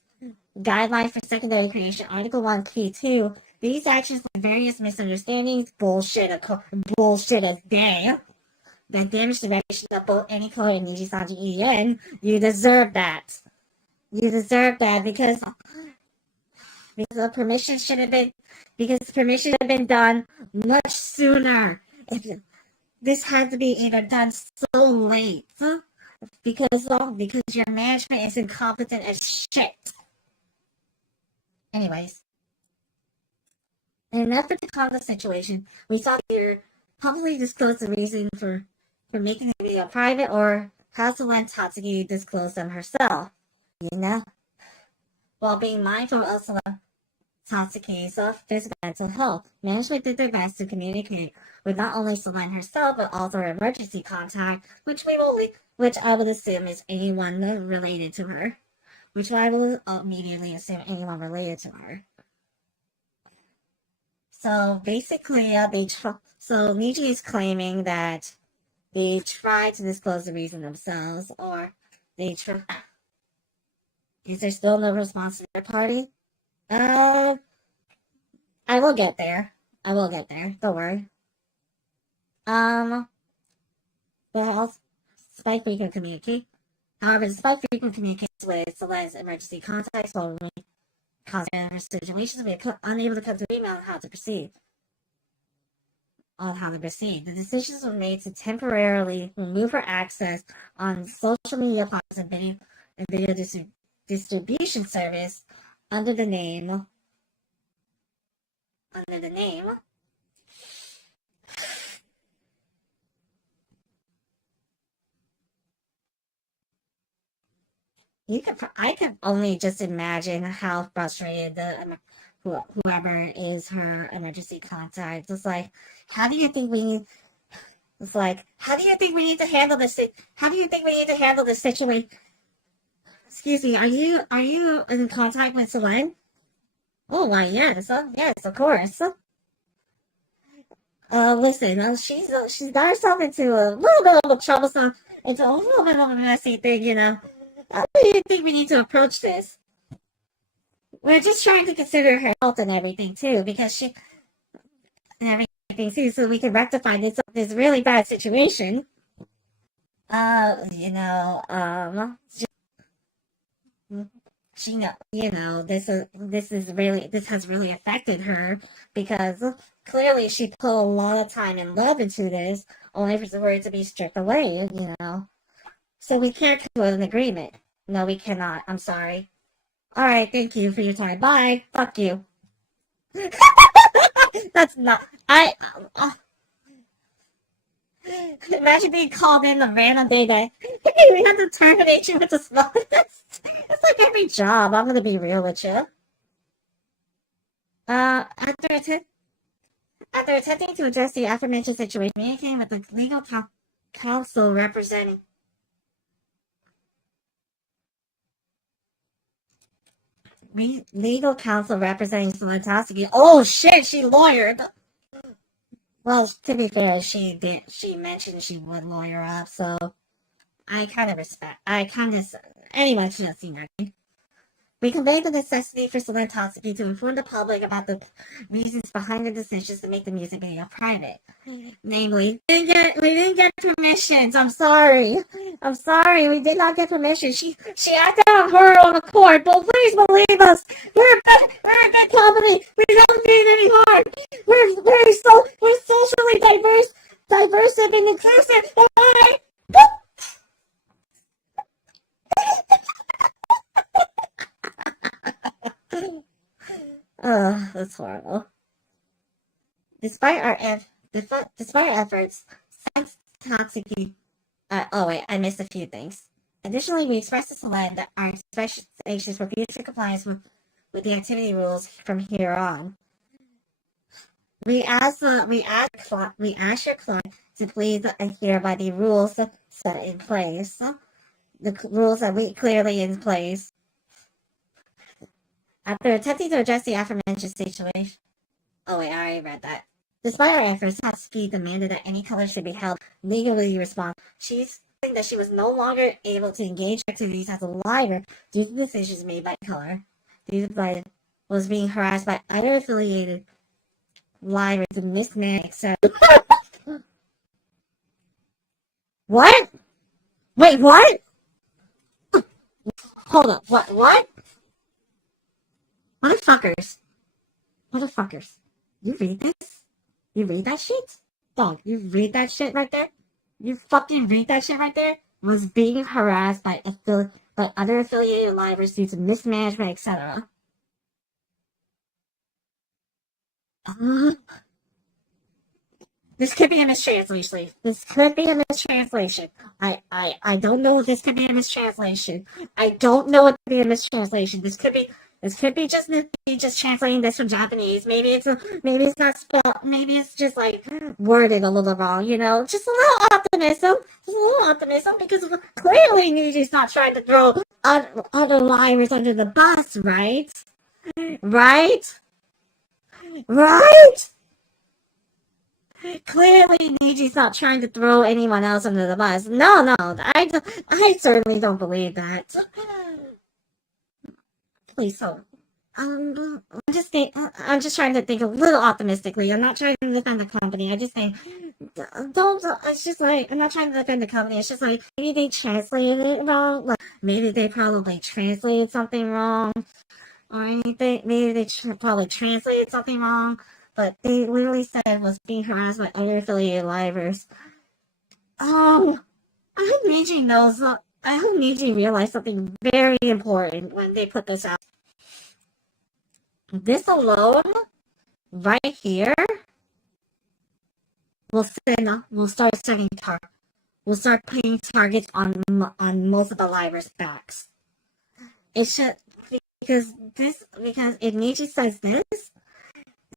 guideline for secondary creation, Article 1, Key 2. These actions and various misunderstandings, bullshit as day, that damage the reputation of both any color and Nijisanji EN. You deserve that. You deserve that because the permission should have been done much sooner. This had to be either done so late because your management is incompetent as shit. Anyways, In an effort to calm the situation, we saw the leader publicly disclose the reason for making the video private, or has to let Tatsuki disclose them herself. You know? While being mindful of Tatsuki's physical and mental health, management did their best to communicate with not only Selene herself, but also her emergency contact, which I would assume is anyone related to her. Which I will immediately assume anyone related to her. So basically, so Niji is claiming that they tried to disclose the reason themselves, or they try. Is there still no response to their party? Uh, I will get there. I will get there. Don't worry. But also, despite frequent communicate. However, despite frequent communications with Celene's emergency contacts, while causing situations, we are unable to come to agreement on how to proceed. The decisions were made to temporarily remove her access on social media platforms and video distribution service under the name. I could only just imagine how frustrated whoever is her emergency contact. It's like, how do you think we need? It's like, how do you think we need to handle this? How do you think we need to handle this situation? Excuse me, are you in contact with Selene? Oh, why, yes, yes, of course. Listen, she's got herself into a little bit of a troublesome, into a little bit of a messy thing, you know. How do you think we need to approach this? We're just trying to consider her health and everything too, because and everything too, so we can rectify this really bad situation. You know, she know, you know, this has really affected her, because clearly she put a lot of time and love into this, only for it to be stripped away, you know. So we can't come to an agreement. No, we cannot. I'm sorry. All right, thank you for your time. Bye. Fuck you. That's not. Imagine being called in the random day that we have to terminate you with a small. It's like every job. I'm gonna be real with you. Uh, after att- after attempting to address the aforementioned situation, communicating with the counsel representing legal counsel representing Solitowski. Oh shit, she lawyered. Well, to be fair, she did. She mentioned she would lawyer up, so I kind of respect. I kind of anyway. She doesn't seem right. We conveyed the necessity for Solitowski to inform the public about the reasons behind the decisions to make the music video private. Namely, we didn't get permissions. I'm sorry. We did not get permission. She acted on her own accord. But please believe us. We're a good company. We don't need any harm. We're socially diverse and inclusive. That's horrible. Despite our efforts, Tatsuki. Oh wait, I missed a few things. Additionally, we expressed to Selene that our expectations for future compliance with the activity rules from here on. We ask your client to please adhere by the rules set in place. The rules that we clearly in place. After attempting to address the aforementioned situation. Oh wait, I already read that. Despite our efforts, Tatsuki demanded that any color should be held legally responsible. She's saying that she was no longer able to engage in activities as a liver due to decisions made by color. Was being harassed by other affiliated livers and mismanaged, etc. What? Wait, what? Hold up. What? Motherfuckers. You read this? You read that shit? Dog, you read that shit right there? You fucking read that shit right there? Was being harassed by other affiliated livers due to mismanagement, etc. Uh, This could be a mistranslation. This could be a mistranslation. I don't know if this could be a mistranslation. I don't know it could be a mistranslation. This could be just translating this from Japanese. Maybe it's not spelled. Maybe it's just like worded a little wrong. Just a little optimism. Just a little optimism because clearly Niji's not trying to throw other liars under the bus, right? Right? Right? Clearly, Niji's not trying to throw anyone else under the bus. No, no, I certainly don't believe that. Please don't. I'm just trying to think a little optimistically. I'm not trying to defend the company. I just think, don't. It's just like I'm not trying to defend the company. It's just like maybe they translated it wrong. Like maybe they probably translated something wrong, or anything. Maybe they probably translated something wrong. But they literally said it was being harassed by other affiliated livers. Oh, I hope Niji knows. I hope Niji realized something very important when they put this out. This alone, right here, will start putting targets on most of the livers' backs. It should because if Niji says this,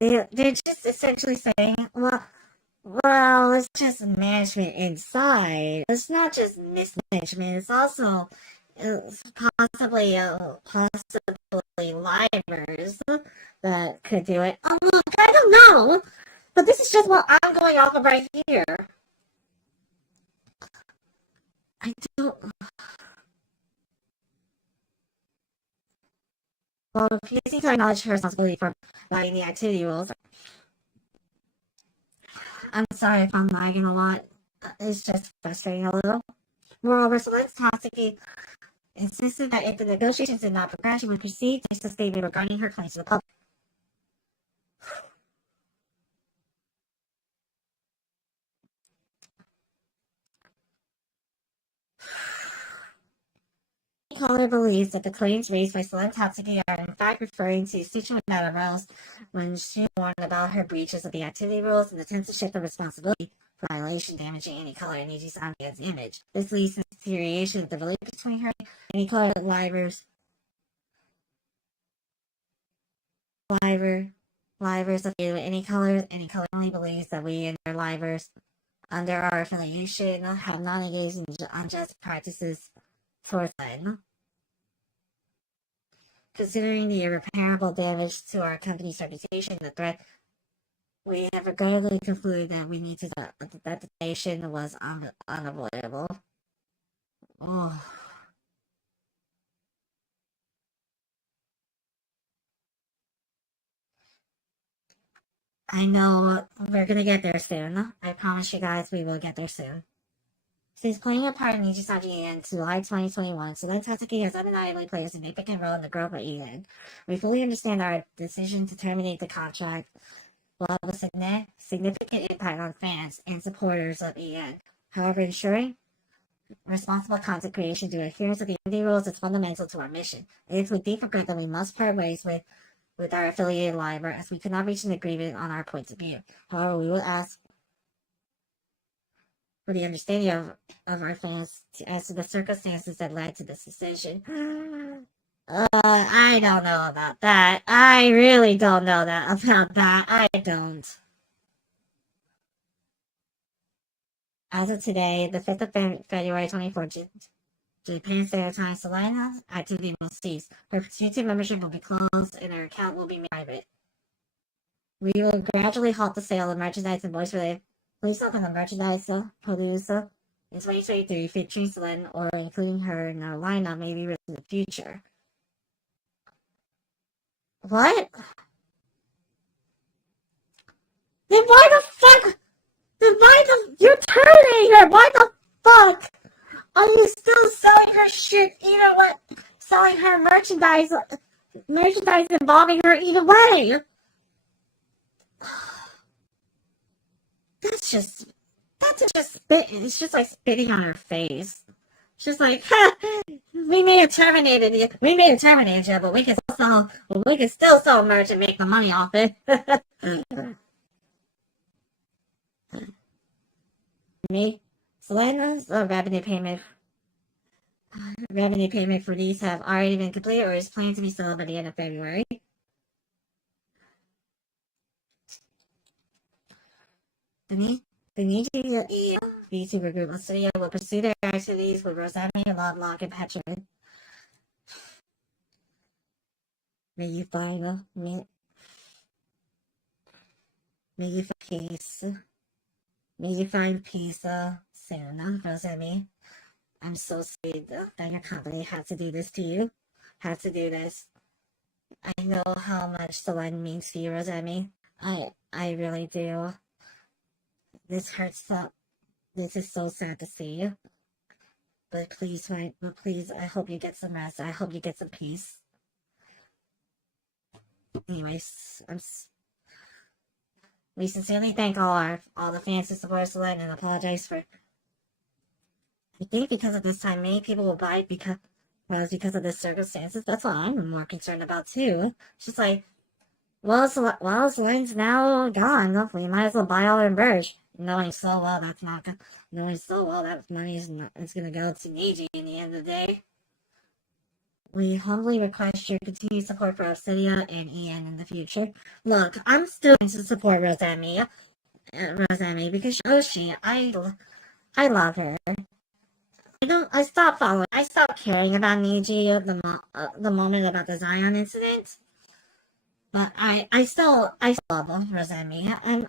they're just essentially saying, well, it's just management inside. It's not just mismanagement. It's also possibly livers that could do it. Oh, look, I don't know, but this is just what I'm going off of right here. I don't. Well, please need to acknowledge her responsibility for violating the activity rules. I'm sorry if I'm lagging a lot. It's just frustrating a little. Moreover, Select Toxic insisted that if the negotiations did not progress, she would proceed to a statement regarding her claims to the public. Caller believes that the claims raised by Select Toxic are in fact referring to a situation that arose when she warned about her breaches of the activity rules and attempts to shift the responsibility for violation damaging any color in Niji's Ambient's image. This leads to deterioration of the relationship between her and any color livers. Livers affiliated with any color only believes that we and their livers under our affiliation have not engaged in unjust practices towards them. Considering the irreparable damage to our company's reputation, the threat, we have regrettably concluded that that the nation was unavoidable. Oh. I know we're gonna get there soon. I promise you guys we will get there soon. Since playing a part in Nijisaji in July 2021, Sudan Tatsuki has undeniably played a significant role in the growth of EN. We fully understand our decision to terminate the contract will have a significant impact on fans and supporters of EN. However, ensuring responsible content creation through adherence to the indie rules is fundamental to our mission. It is with deep regret that we must part ways with our affiliated library as we could not reach an agreement on our points of view. However, we will ask for the understanding of our fans as to the circumstances that led to this decision. I don't know about that. I really don't know about that. I don't. As of today, the 5th of February 2014, Japan Standard Time, Selena's activity will cease. Her YouTube membership will be closed and her account will be made private. We will gradually halt the sale of merchandise and voice-related. Please look on the merchandise producer in 2023 featuring Selena or including her in our lineup may be released in the future. What? Then why the fuck? You're terminating her! Why the fuck are you still selling her shit either way? Selling her merchandise involving her either way! That's just spit. It's just like spitting on her face. She's like, we may have terminated you. We may have terminated you, but we can still sell merch and make the money off it. Me, Selena's revenue payment for these have already been completed or is planned to be sold by the end of February. The Nigeria VTuber group of studio will pursue their activities with Rosemi, Lovelock, and Petra. May you find peace. May you find peace soon, Rosemi. I'm so sorry that your company had to do this to you. Had to do this. I know how much the line means to you, Rosemi. I really do. This hurts so. This is so sad to see. But please, I hope you get some rest. I hope you get some peace. Anyways, we sincerely thank all the fans who support Select and apologize for. I think because of this time, many people will buy because of the circumstances. That's what I'm more concerned about too. It's just like, well, Select's now gone. We might as well buy all in merch. Knowing so well that money is gonna go to Niji in the end of the day. We humbly request your continued support for Obsidia and Ian in the future. Look, I'm still going to support Rosemi because Oshi, I love her. I stopped caring about Niji the moment about the Zion incident. But I still love Rosemi, and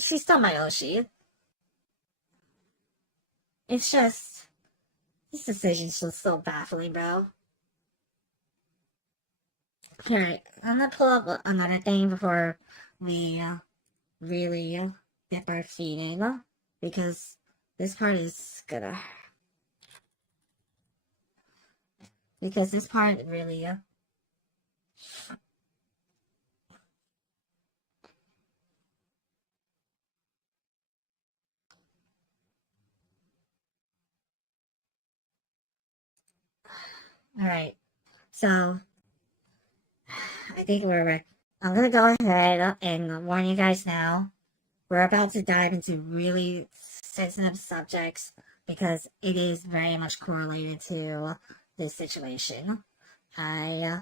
she's still my Oshi. It's just, this decision's just so baffling, bro. Alright, I'm gonna pull up another thing before we really dip our feet in, because this part is gonna. Because this part really. Alright, so I think we're right. I'm gonna go ahead and warn you guys now. We're about to dive into really sensitive subjects because it is very much correlated to this situation. I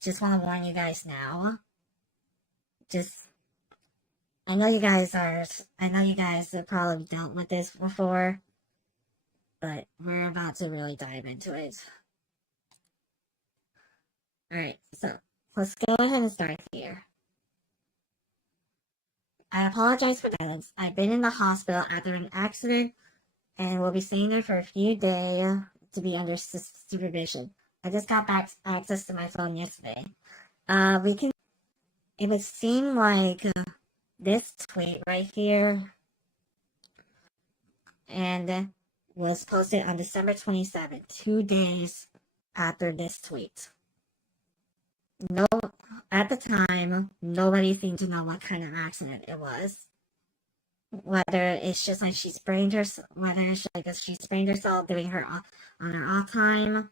just want to warn you guys now. I know you guys have probably dealt with this before, but we're about to really dive into it. Alright, so let's go ahead and start here. I apologize for that. I've been in the hospital after an accident and will be staying there for a few days to be under supervision. I just got back access to my phone yesterday. It would seem like this tweet right here and was posted on December 27th, 2 days after this tweet. No, at the time, nobody seemed to know what kind of accident it was. Whether it's just like she sprained herself, doing her on her off time,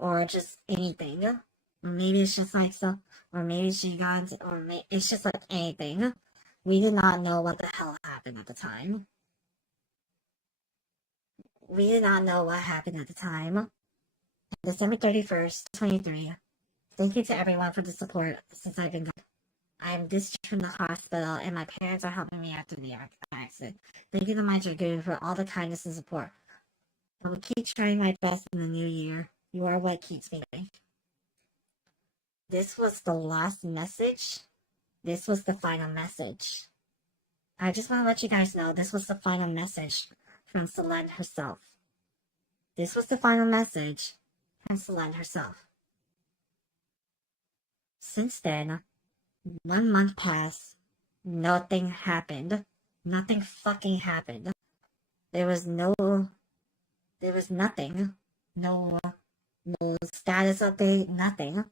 or just anything. Or maybe it's just like so, or maybe she got into, it's just like anything. We did not know what the hell happened at the time. We did not know what happened at the time. December 31st, 23. Thank you to everyone for the support since I've been gone. I am discharged from the hospital and my parents are helping me after the accident. Thank you to my Dragoon for all the kindness and support. I will keep trying my best in the new year. You are what keeps me going. This was the last message. This was the final message. I just want to let you guys know this was the final message from Selene herself. This was the final message from Selene herself. Since then, 1 month passed. Nothing happened. Nothing fucking happened. There was nothing. No status update, nothing.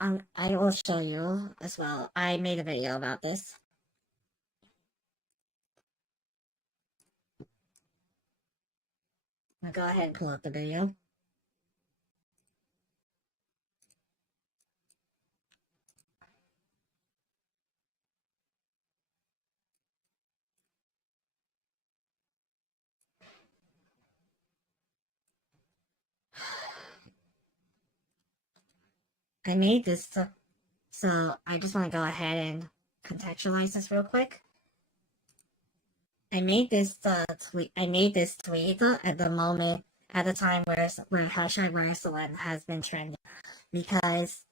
I will show you as well. I made a video about this. gonna go ahead and pull up the video. I made this, so I just want to go ahead and contextualize this real quick. I made this tweet. I made this tweet at the moment, at the time where hashtag Wrestling has been trending, because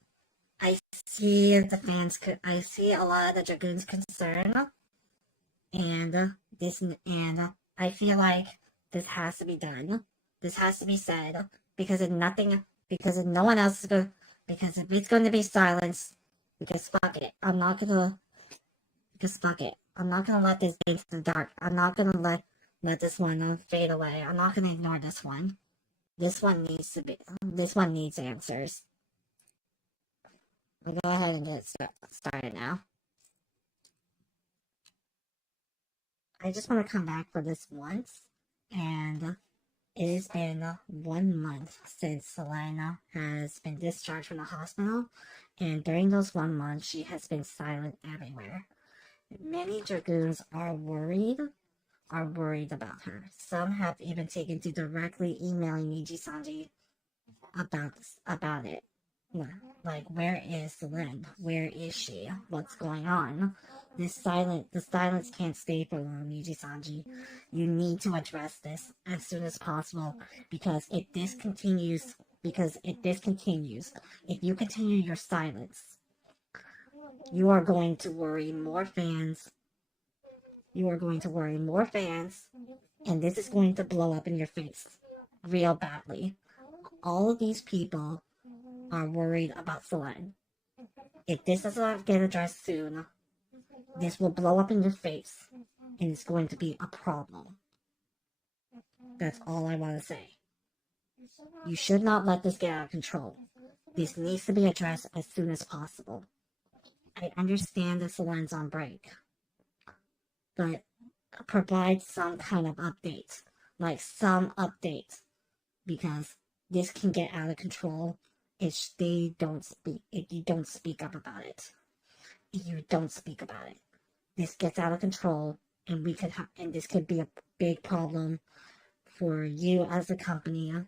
I see the fans. I see a lot of the Dragoons' concern, and I feel like this has to be done. This has to be said because if nothing, because if no one else is going, because if it's going to be silenced, because fuck it, I'm not gonna. Because fuck it. I'm not gonna let this go into the dark. I'm not gonna let this one fade away. I'm not gonna ignore this one. This one needs to be. This one needs answers. I'll go ahead and get started now. I just want to come back for this once, and it has been 1 month since Selena has been discharged from the hospital, and during those 1 month, she has been silent everywhere. Many Dragoons are worried about her. Some have even taken to directly emailing Niji Sanji about it. Like, where is Selene? Where is she? What's going on? The silence can't stay for long, Niji Sanji. You need to address this as soon as possible because if this continues, if you continue your silence, you are going to worry more fans. You are going to worry more fans, and this is going to blow up in your face real badly. All of these people are worried about Selene. If this does not get addressed soon, this will blow up in your face, and it's going to be a problem. That's all I want to say. You should not let this get out of control. This needs to be addressed as soon as possible. I understand that Selene's on break, but provide some kind of update, like some update, because this can get out of control if they don't speak. If you don't speak up about it, this gets out of control, and and this could be a big problem for you as a company.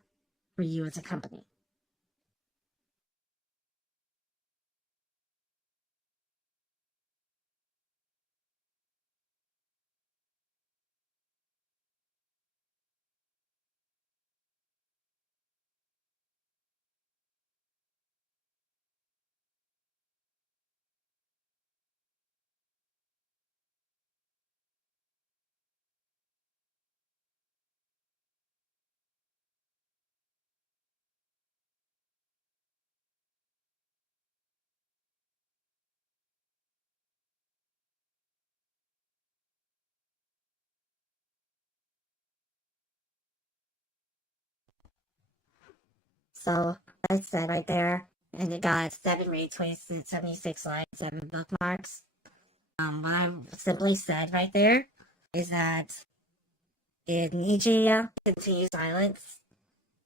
So I said right there, and it got 7 retweets, 76 likes, 7 bookmarks. What I simply said right there is that if Niji continues silence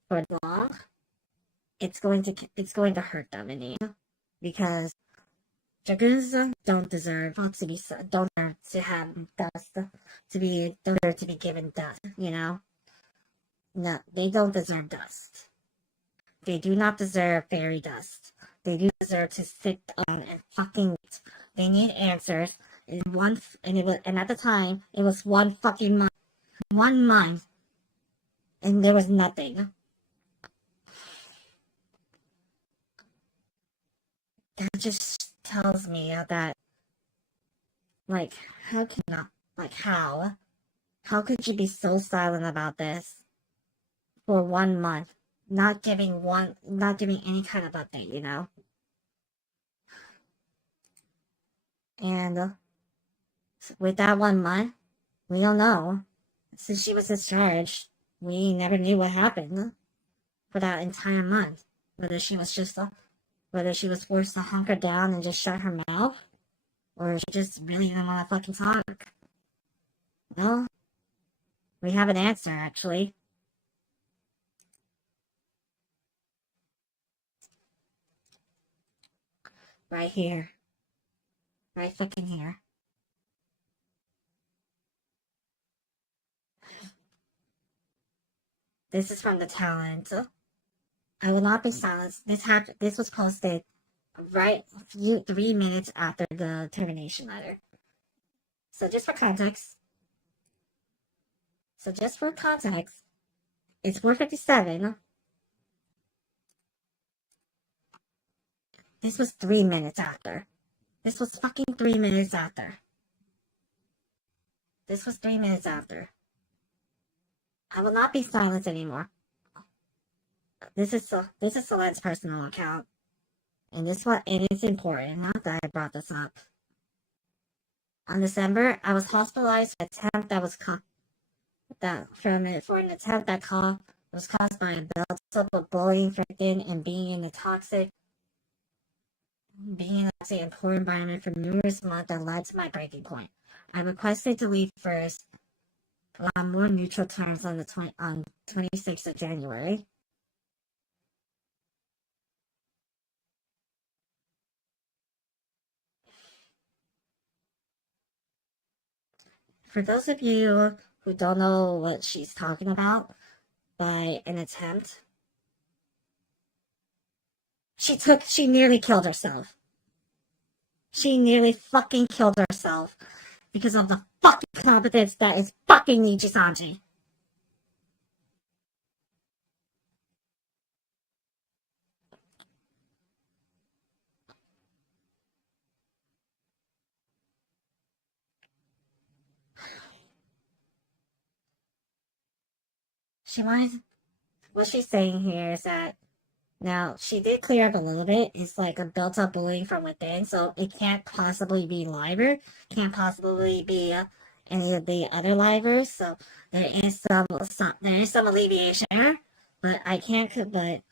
for long, it's going to hurt Dominique because Dragoons don't deserve to have dust don't deserve to be given dust. No, they don't deserve dust. They do not deserve fairy dust. They do deserve to sit on and fucking wait. They need answers. And at the time it was 1 fucking month. 1 month, and there was nothing. That just tells me that, like, how can I, like, how could you be so silent about this for 1 month, not giving any kind of update, And with that 1 month, we don't know. Since she was discharged, we never knew what happened for that entire month. Whether she was forced to hunker down and just shut her mouth, or she just really didn't want to fucking talk. Well, we have an answer, actually. Right here. Right fucking here. This is from the talent. I will not be silenced. This was posted right 3 minutes after the termination letter. So just for context. It's 4:57. This was 3 minutes after. This was fucking 3 minutes after. This was 3 minutes after. I will not be silenced anymore. This is Solen's personal account, and it's important. Not that I brought this up. On December, I was hospitalized for an attempt that was caused by a built-up of bullying from within and being in a poor environment for numerous months that led to my breaking point. I requested to leave first on more neutral terms on 26th of January. For those of you who don't know what she's talking about by an attempt, she nearly killed herself. She nearly fucking killed herself because of the fucking competence that is fucking Nijisanji. What she's saying here is that now she did clear up a little bit. It's like a built-up bullying from within, so it can't possibly be Liver, can't possibly be any of the other Livers. So there is some alleviation there, but I can't. But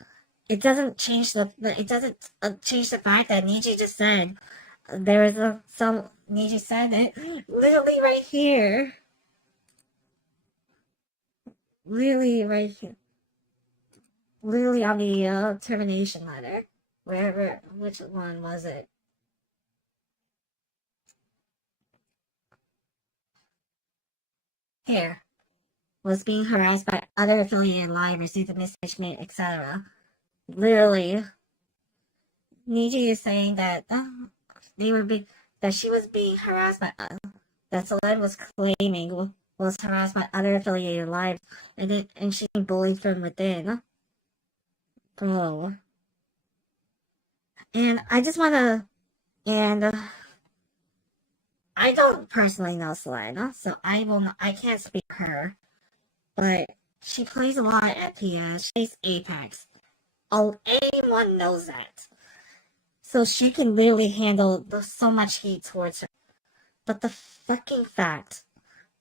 it doesn't change the fact that Niji just said there is Niji said it literally right here, literally right here. Literally on the termination letter. Which one was it? Here. Was being harassed by other affiliated livers due to mismanagement, etc. Literally, Niji is saying that that she was being harassed by that Solen was claiming was harassed by other affiliated livers, and she bullied from within. Bro. And I just wanna and I don't personally know Selena, so I can't speak for her. But she plays a lot at FPS. She's Apex. Oh, anyone knows that. So she can literally handle so much heat towards her. But the fucking fact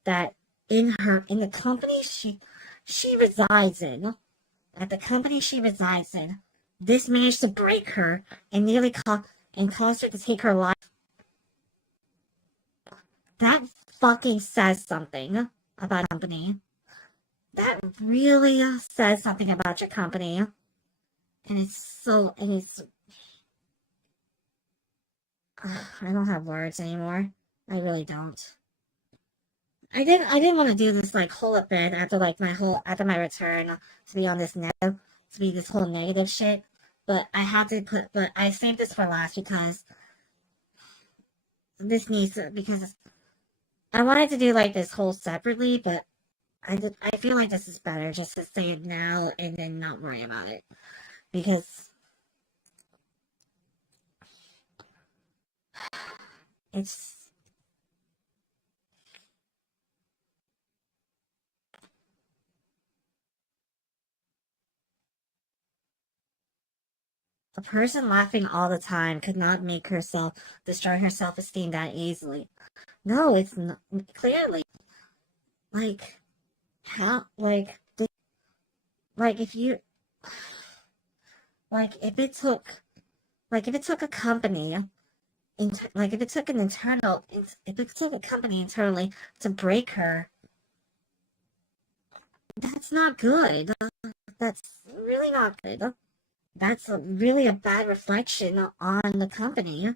that in the company she resides in, this managed to break her and nearly caused her to take her life. That fucking says something about the company. That really says something about your company. And I don't have words anymore. I really don't. I didn't want to do this like whole event after my return to be on this to be this whole negative shit. But I saved this for last because because I wanted to do like this whole separately, but I feel like this is better just to say it now and then not worry about it. Because it's a person laughing all the time could not make herself destroy her self-esteem that easily. No, it's not clearly like how like if you like if it took a company if it took a company internally to break her, that's not good. That's really not good. that's really a bad reflection on the company,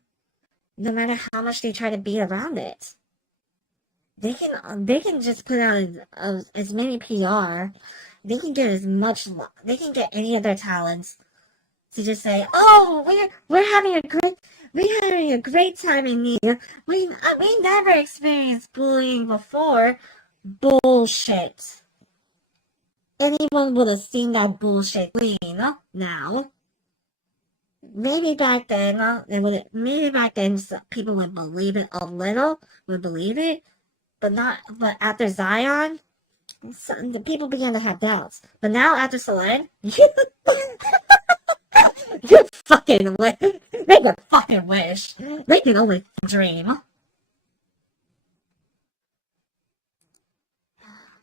no matter how much they try to beat around it. They can just put out as many PR. They can get as much. They can get any of their talents to just say, "Oh, we're having a great time in here. We never experienced bullying before." Bullshit. Anyone would have seen that bullshit now. Maybe back then, people would believe it a little, would believe it, but not. But after Zion, the people began to have doubts. But now after Soleil, you fucking wish. They can fucking wish. They can only dream.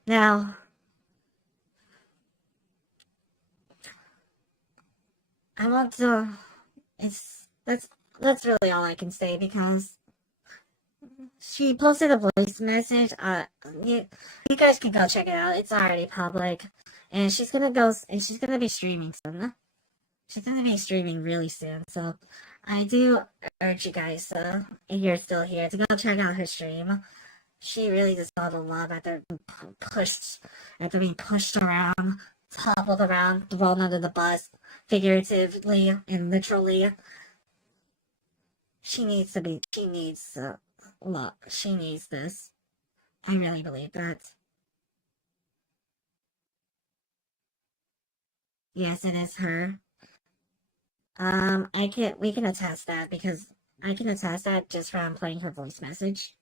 Now, I want to. It's that's really all I can say because she posted a voice message. You guys can go check it out. It's already public, and she's gonna be streaming soon. She's gonna be streaming really soon. So I do urge you guys, if you're still here, to go check out her stream. She really does all the love after being pushed around, toppled around, thrown under the bus, figuratively and literally. She needs she needs this. I really believe that. Yes, it is her. We can attest that because I can attest that just from playing her voice message.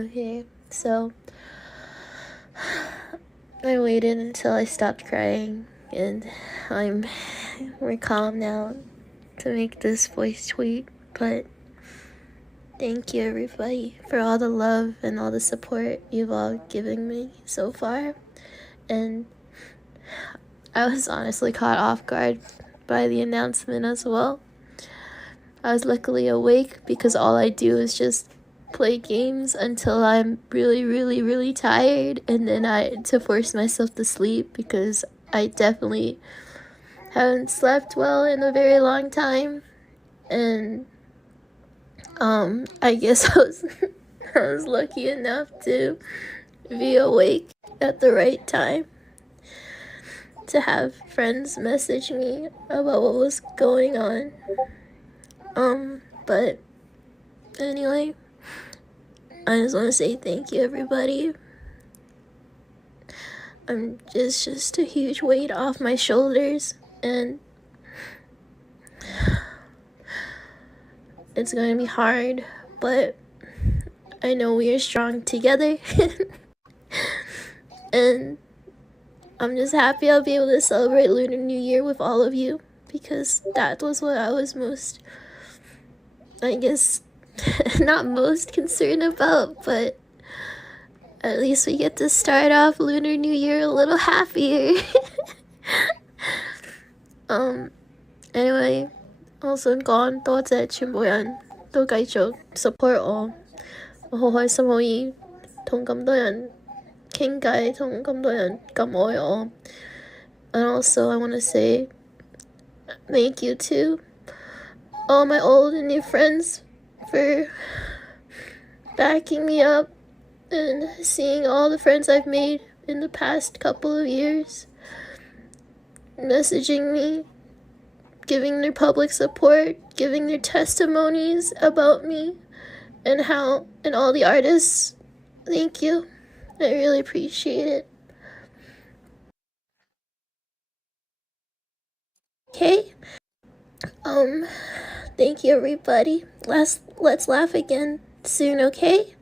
Okay, so I waited until I stopped crying and I'm more calm now to make this voice tweet, but thank you everybody for all the love and all the support you've all given me so far. And I was honestly caught off guard by the announcement as well. I was luckily awake because all I do is just play games until I'm really, really, really tired, and then to force myself to sleep because I definitely haven't slept well in a very long time. And I guess I was lucky enough to be awake at the right time to have friends message me about what was going on. But anyway, I just want to say thank you everybody. Just a huge weight off my shoulders, and it's going to be hard, but I know we are strong together. And I'm just happy I'll be able to celebrate Lunar New Year with all of you, because that was what I was most, I guess, not most concerned about, but at least we get to start off Lunar New Year a little happier. Anyway, also gone多謝全部人都繼續 support 我，我好開心可以同咁多人傾偈，同咁多人咁愛我。And also I want to say thank you to all my old and new friends for backing me up and seeing all the friends I've made in the past couple of years messaging me, giving their public support, giving their testimonies about me and all the artists. Thank you. I really appreciate it. Okay. Thank you everybody. Let's laugh again soon, okay?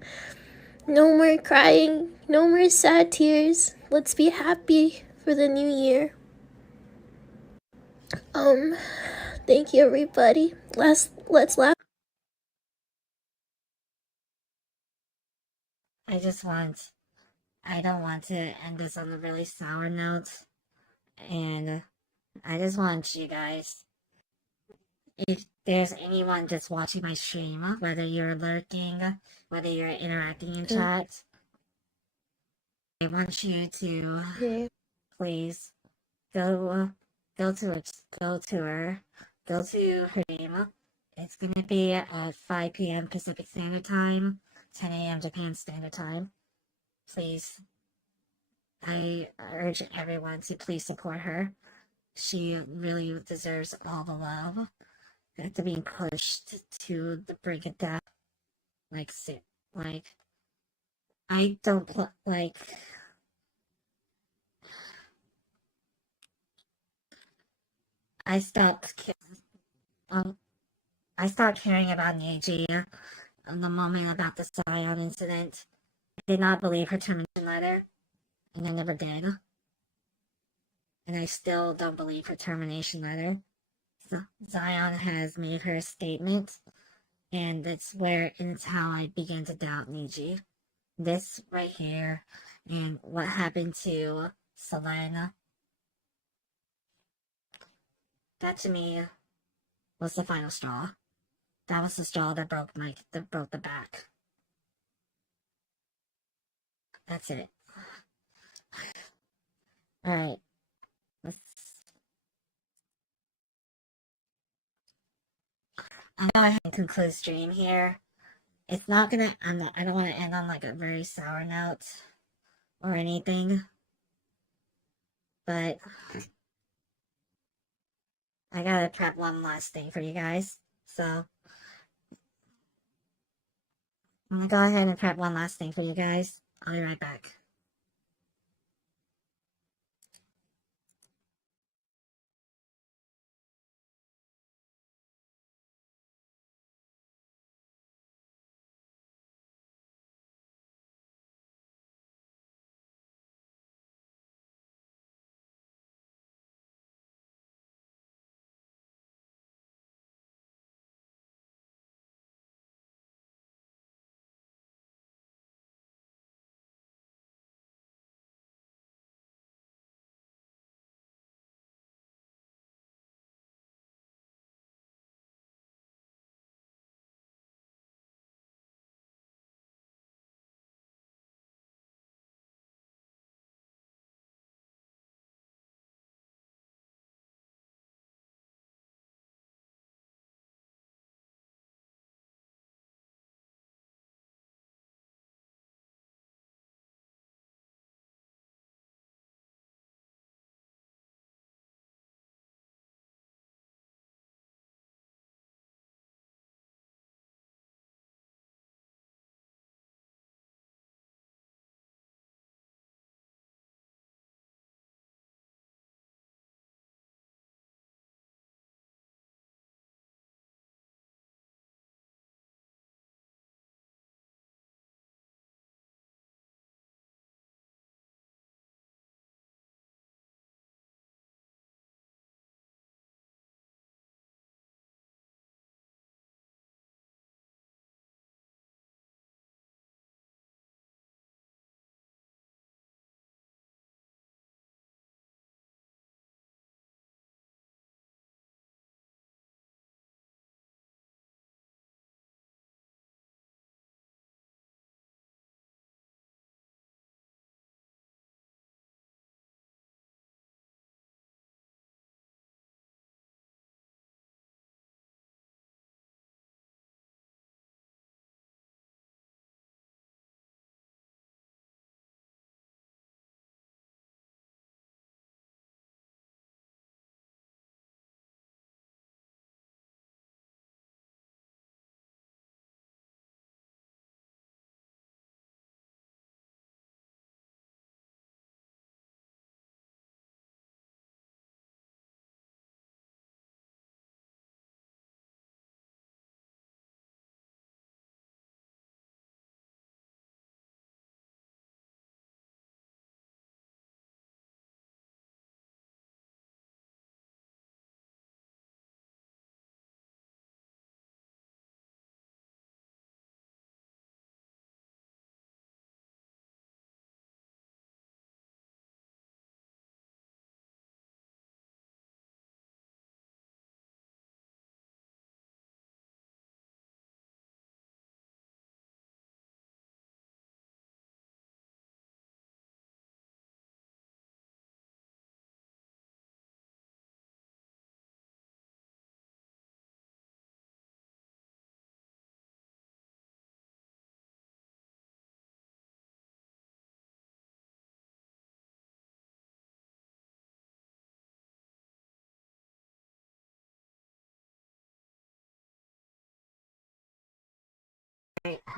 No more crying, no more sad tears. Let's be happy for the new year. Thank you everybody. Let's laugh. I don't want to end this on a really sour note, and I just want you guys, if there's anyone just watching my stream, whether you're lurking, whether you're interacting in chat, I want you to please go go to her, go to her game. It's gonna be at 5 p.m. Pacific Standard Time, 10 a.m. Japan Standard Time. Please, I urge everyone to please support her. She really deserves all the love. After being pushed to the brink of death, like, like, I don't like. I stopped. Um, I stopped caring about Neji the moment about the Scion incident. I did not believe her termination letter, and I never did. And I still don't believe her termination letter. So Zion has made her statement, and it's how I began to doubt Neji. This right here, and what happened to Selena, that to me was the final straw. That was the straw that broke the back. That's it. All right. Let's. I'm going ahead and conclude stream here. It's not gonna. I don't want to end on like a very sour note or anything, but I gotta prep one last thing for you guys. So I'm gonna go ahead and prep one last thing for you guys. I'll be right back.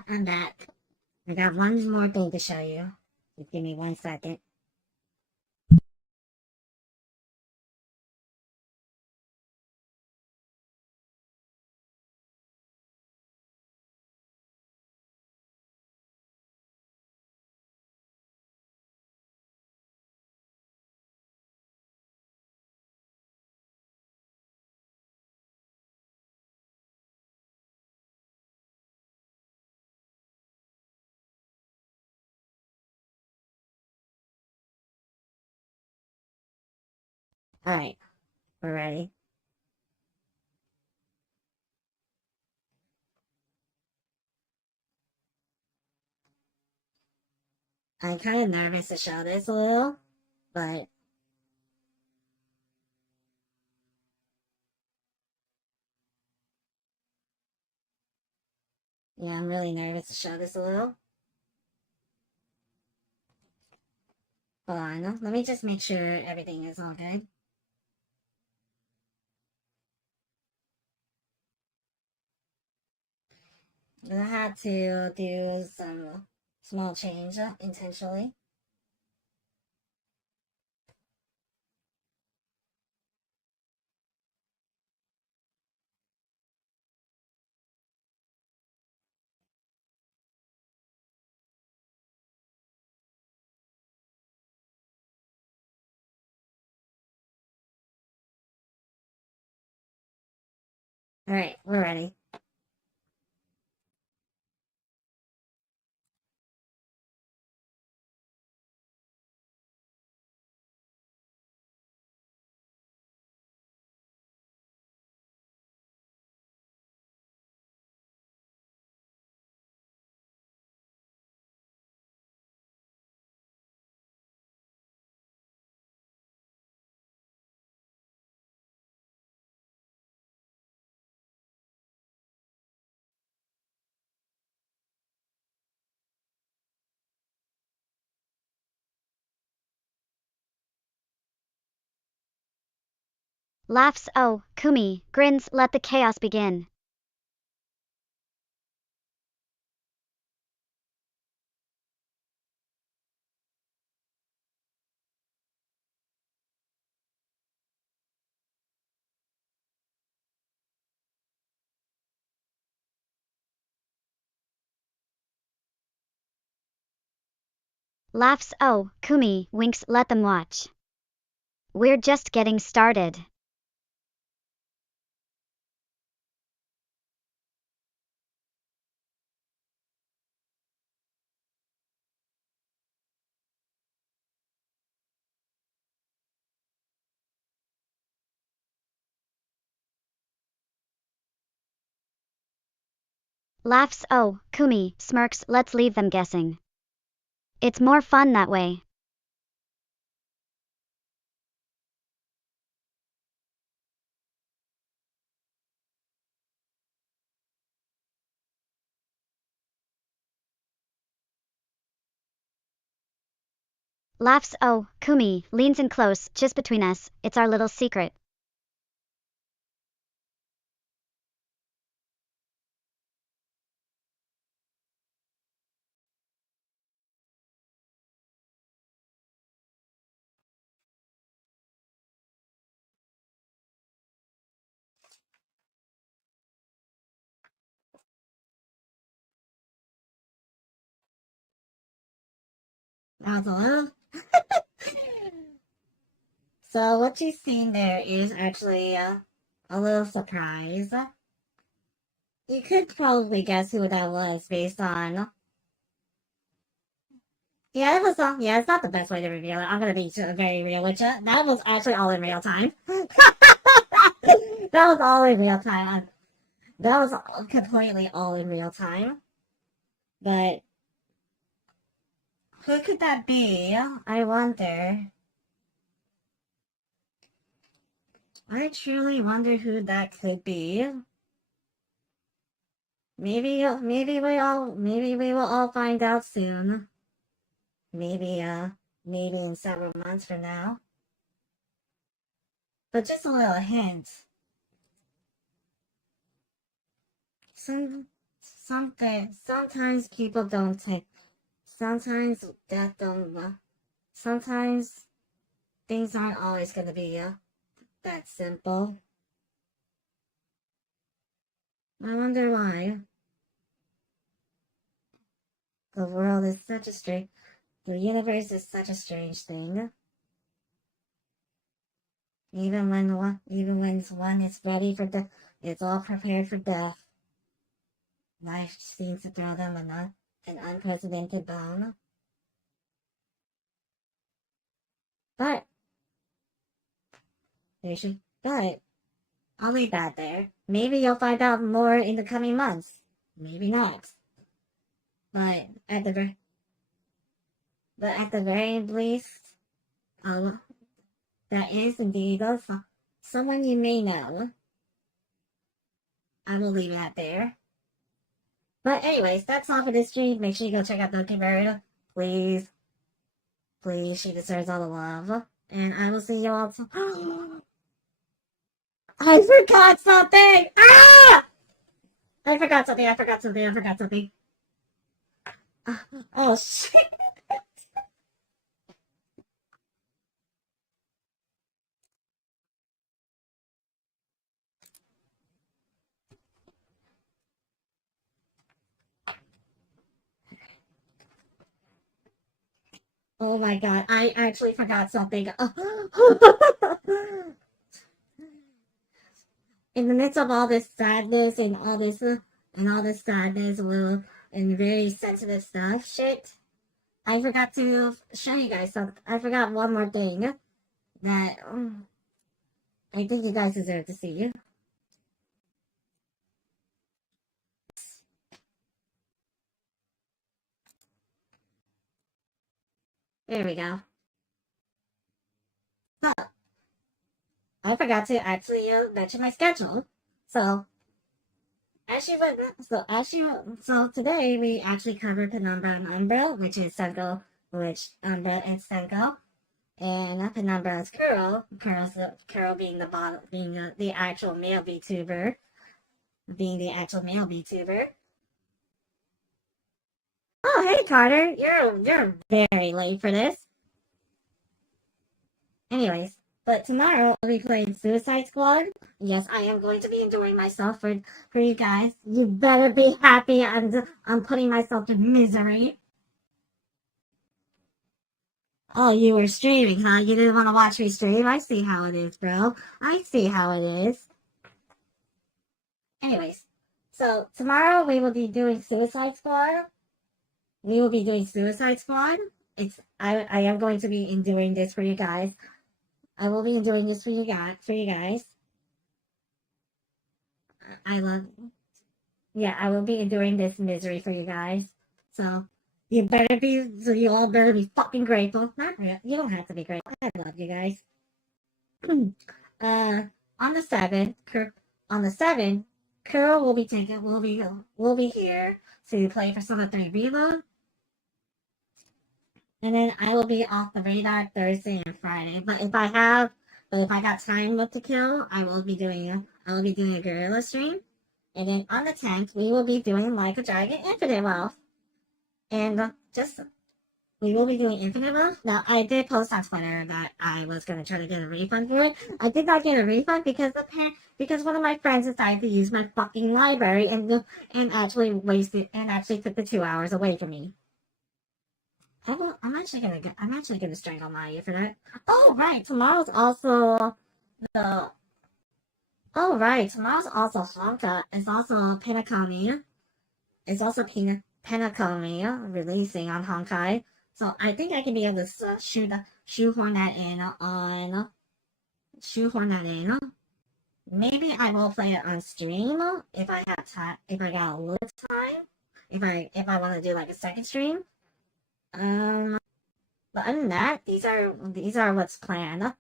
I'm back. I got one more thing to show you. Just give me 1 second. Alright, we're ready. I'm kind of nervous to show this a little, but yeah, I'm really nervous to show this a little. Hold on, let me just make sure everything is all good. I had to do some small change intentionally. Alright, we're ready. Laughs, oh, Kumi, grins, let the chaos begin. Laughs, oh, Kumi, winks, let them watch. We're just getting started. Laughs, oh, Kumi, smirks, let's leave them guessing. It's more fun that way. Laughs, oh, Kumi, leans in close, just between us, it's our little secret. That was a little. So what you've seen there is actually a little surprise. You could probably guess who that was based on. Yeah, it was. Yeah, it's not the best way to reveal it. I'm gonna be very real with you. That was actually all in real time. That was all in real time. That was completely all in real time. But who could that be? I wonder. I truly wonder who that could be. Maybe we will all find out soon. Maybe maybe in several months from now. But just a little hint. Some sometimes people don't take, sometimes sometimes things aren't always gonna be that simple. I wonder why. The world is such a strange, the universe is such a strange thing. Even when one is ready for death, it's all prepared for death. Life seems to throw them an unprecedented bone. But but I'll leave that there. Maybe you'll find out more in the coming months. Maybe not. But at the very least, um, that is indeed someone you may know. I will leave that there. But anyways, that's all for this stream. Make sure you go check out Doki Marita. Please. Please, she deserves all the love. And I will see you all I forgot something! Ah! I forgot something. Oh, shit. Oh my god, I actually forgot something. In the midst of all this sadness and all this sadness, and very sensitive stuff, shit, I forgot to show you guys something. I forgot one more thing that I think you guys deserve to see. There we go. So, I forgot to actually mention my schedule. So, so today we actually covered Penumbra and Umbra, which is Senko, which Umbra is Senko, and Penumbra is Kuro. Kuro being the actual male VTuber, Oh, hey Carter, you're very late for this. Anyways, but tomorrow I'll be playing Suicide Squad. Yes, I am going to be enjoying myself for you guys. You better be happy I'm putting myself to misery. Oh, you were streaming, huh? You didn't want to watch me stream? I see how it is, bro. I see how it is. Anyways, so tomorrow we will be doing Suicide Squad. I am going to be enduring this for you guys. I will be enduring this for you guys. I will be enduring this misery for you guys. So you all better be fucking grateful. Not real. You don't have to be grateful. I love you guys. On the 7th, Kuro will be here to play Persona 3 Reload. And then I will be off the radar Thursday and Friday. But if I got time left to kill, I will be doing a guerrilla stream. And then on the 10th, we will be doing Like a Dragon Infinite Wealth. And we will be doing Infinite Wealth. Now, I did post on Twitter that I was going to try to get a refund for it. I did not get a refund because one of my friends decided to use my fucking library and actually took the 2 hours away from me. I'm actually gonna strangle Maya for that. Oh right, tomorrow's also Honka. It's also Penacony. It's also Penacony releasing on Honkai. So I think I can be able to shoehorn that in. Maybe I will play it on stream if I have time. If I got a little time. If I want to do like a second stream. But other than that, these are what's planned.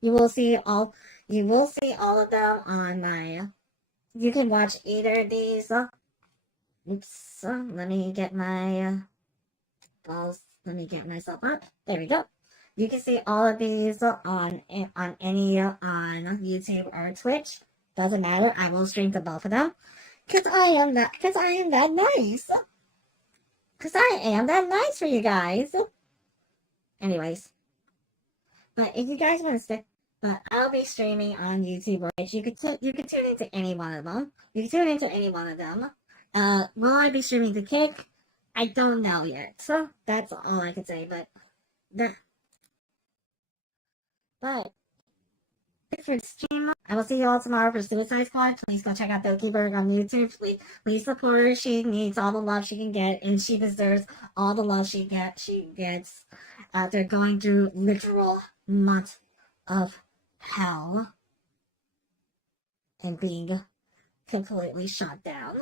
You will see all of them on my. You can watch either of these. Oops. Let me get my balls. Let me get myself up. There we go. You can see all of these on YouTube or Twitch. Doesn't matter. I will stream to both of them. Because I am that nice. Because I am that nice for you guys. Anyways. But if you guys want to stick, but I'll be streaming on YouTube or Twitch. You can tune into any one of them. You can tune into any one of them. Will I be streaming the Kick? I don't know yet. So that's all I can say. But for the stream, I will see you all tomorrow for Suicide Squad. Please go check out Dokiberg on YouTube. Please support her. She needs all the love she can get, and she deserves all the love she gets after going through literal months of hell and being completely shot down.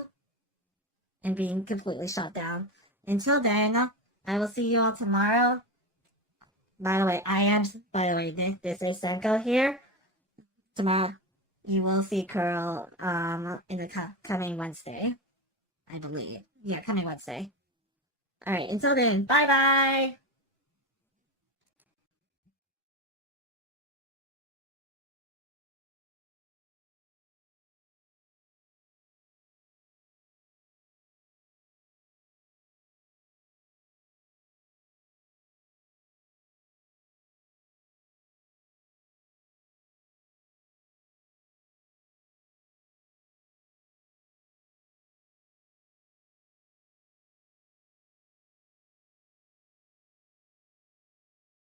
Until then, I will see you all tomorrow. By the way, this is Senko here. Tomorrow, you will see Curl in the coming Wednesday, I believe. Yeah, coming Wednesday. All right, until then, bye bye.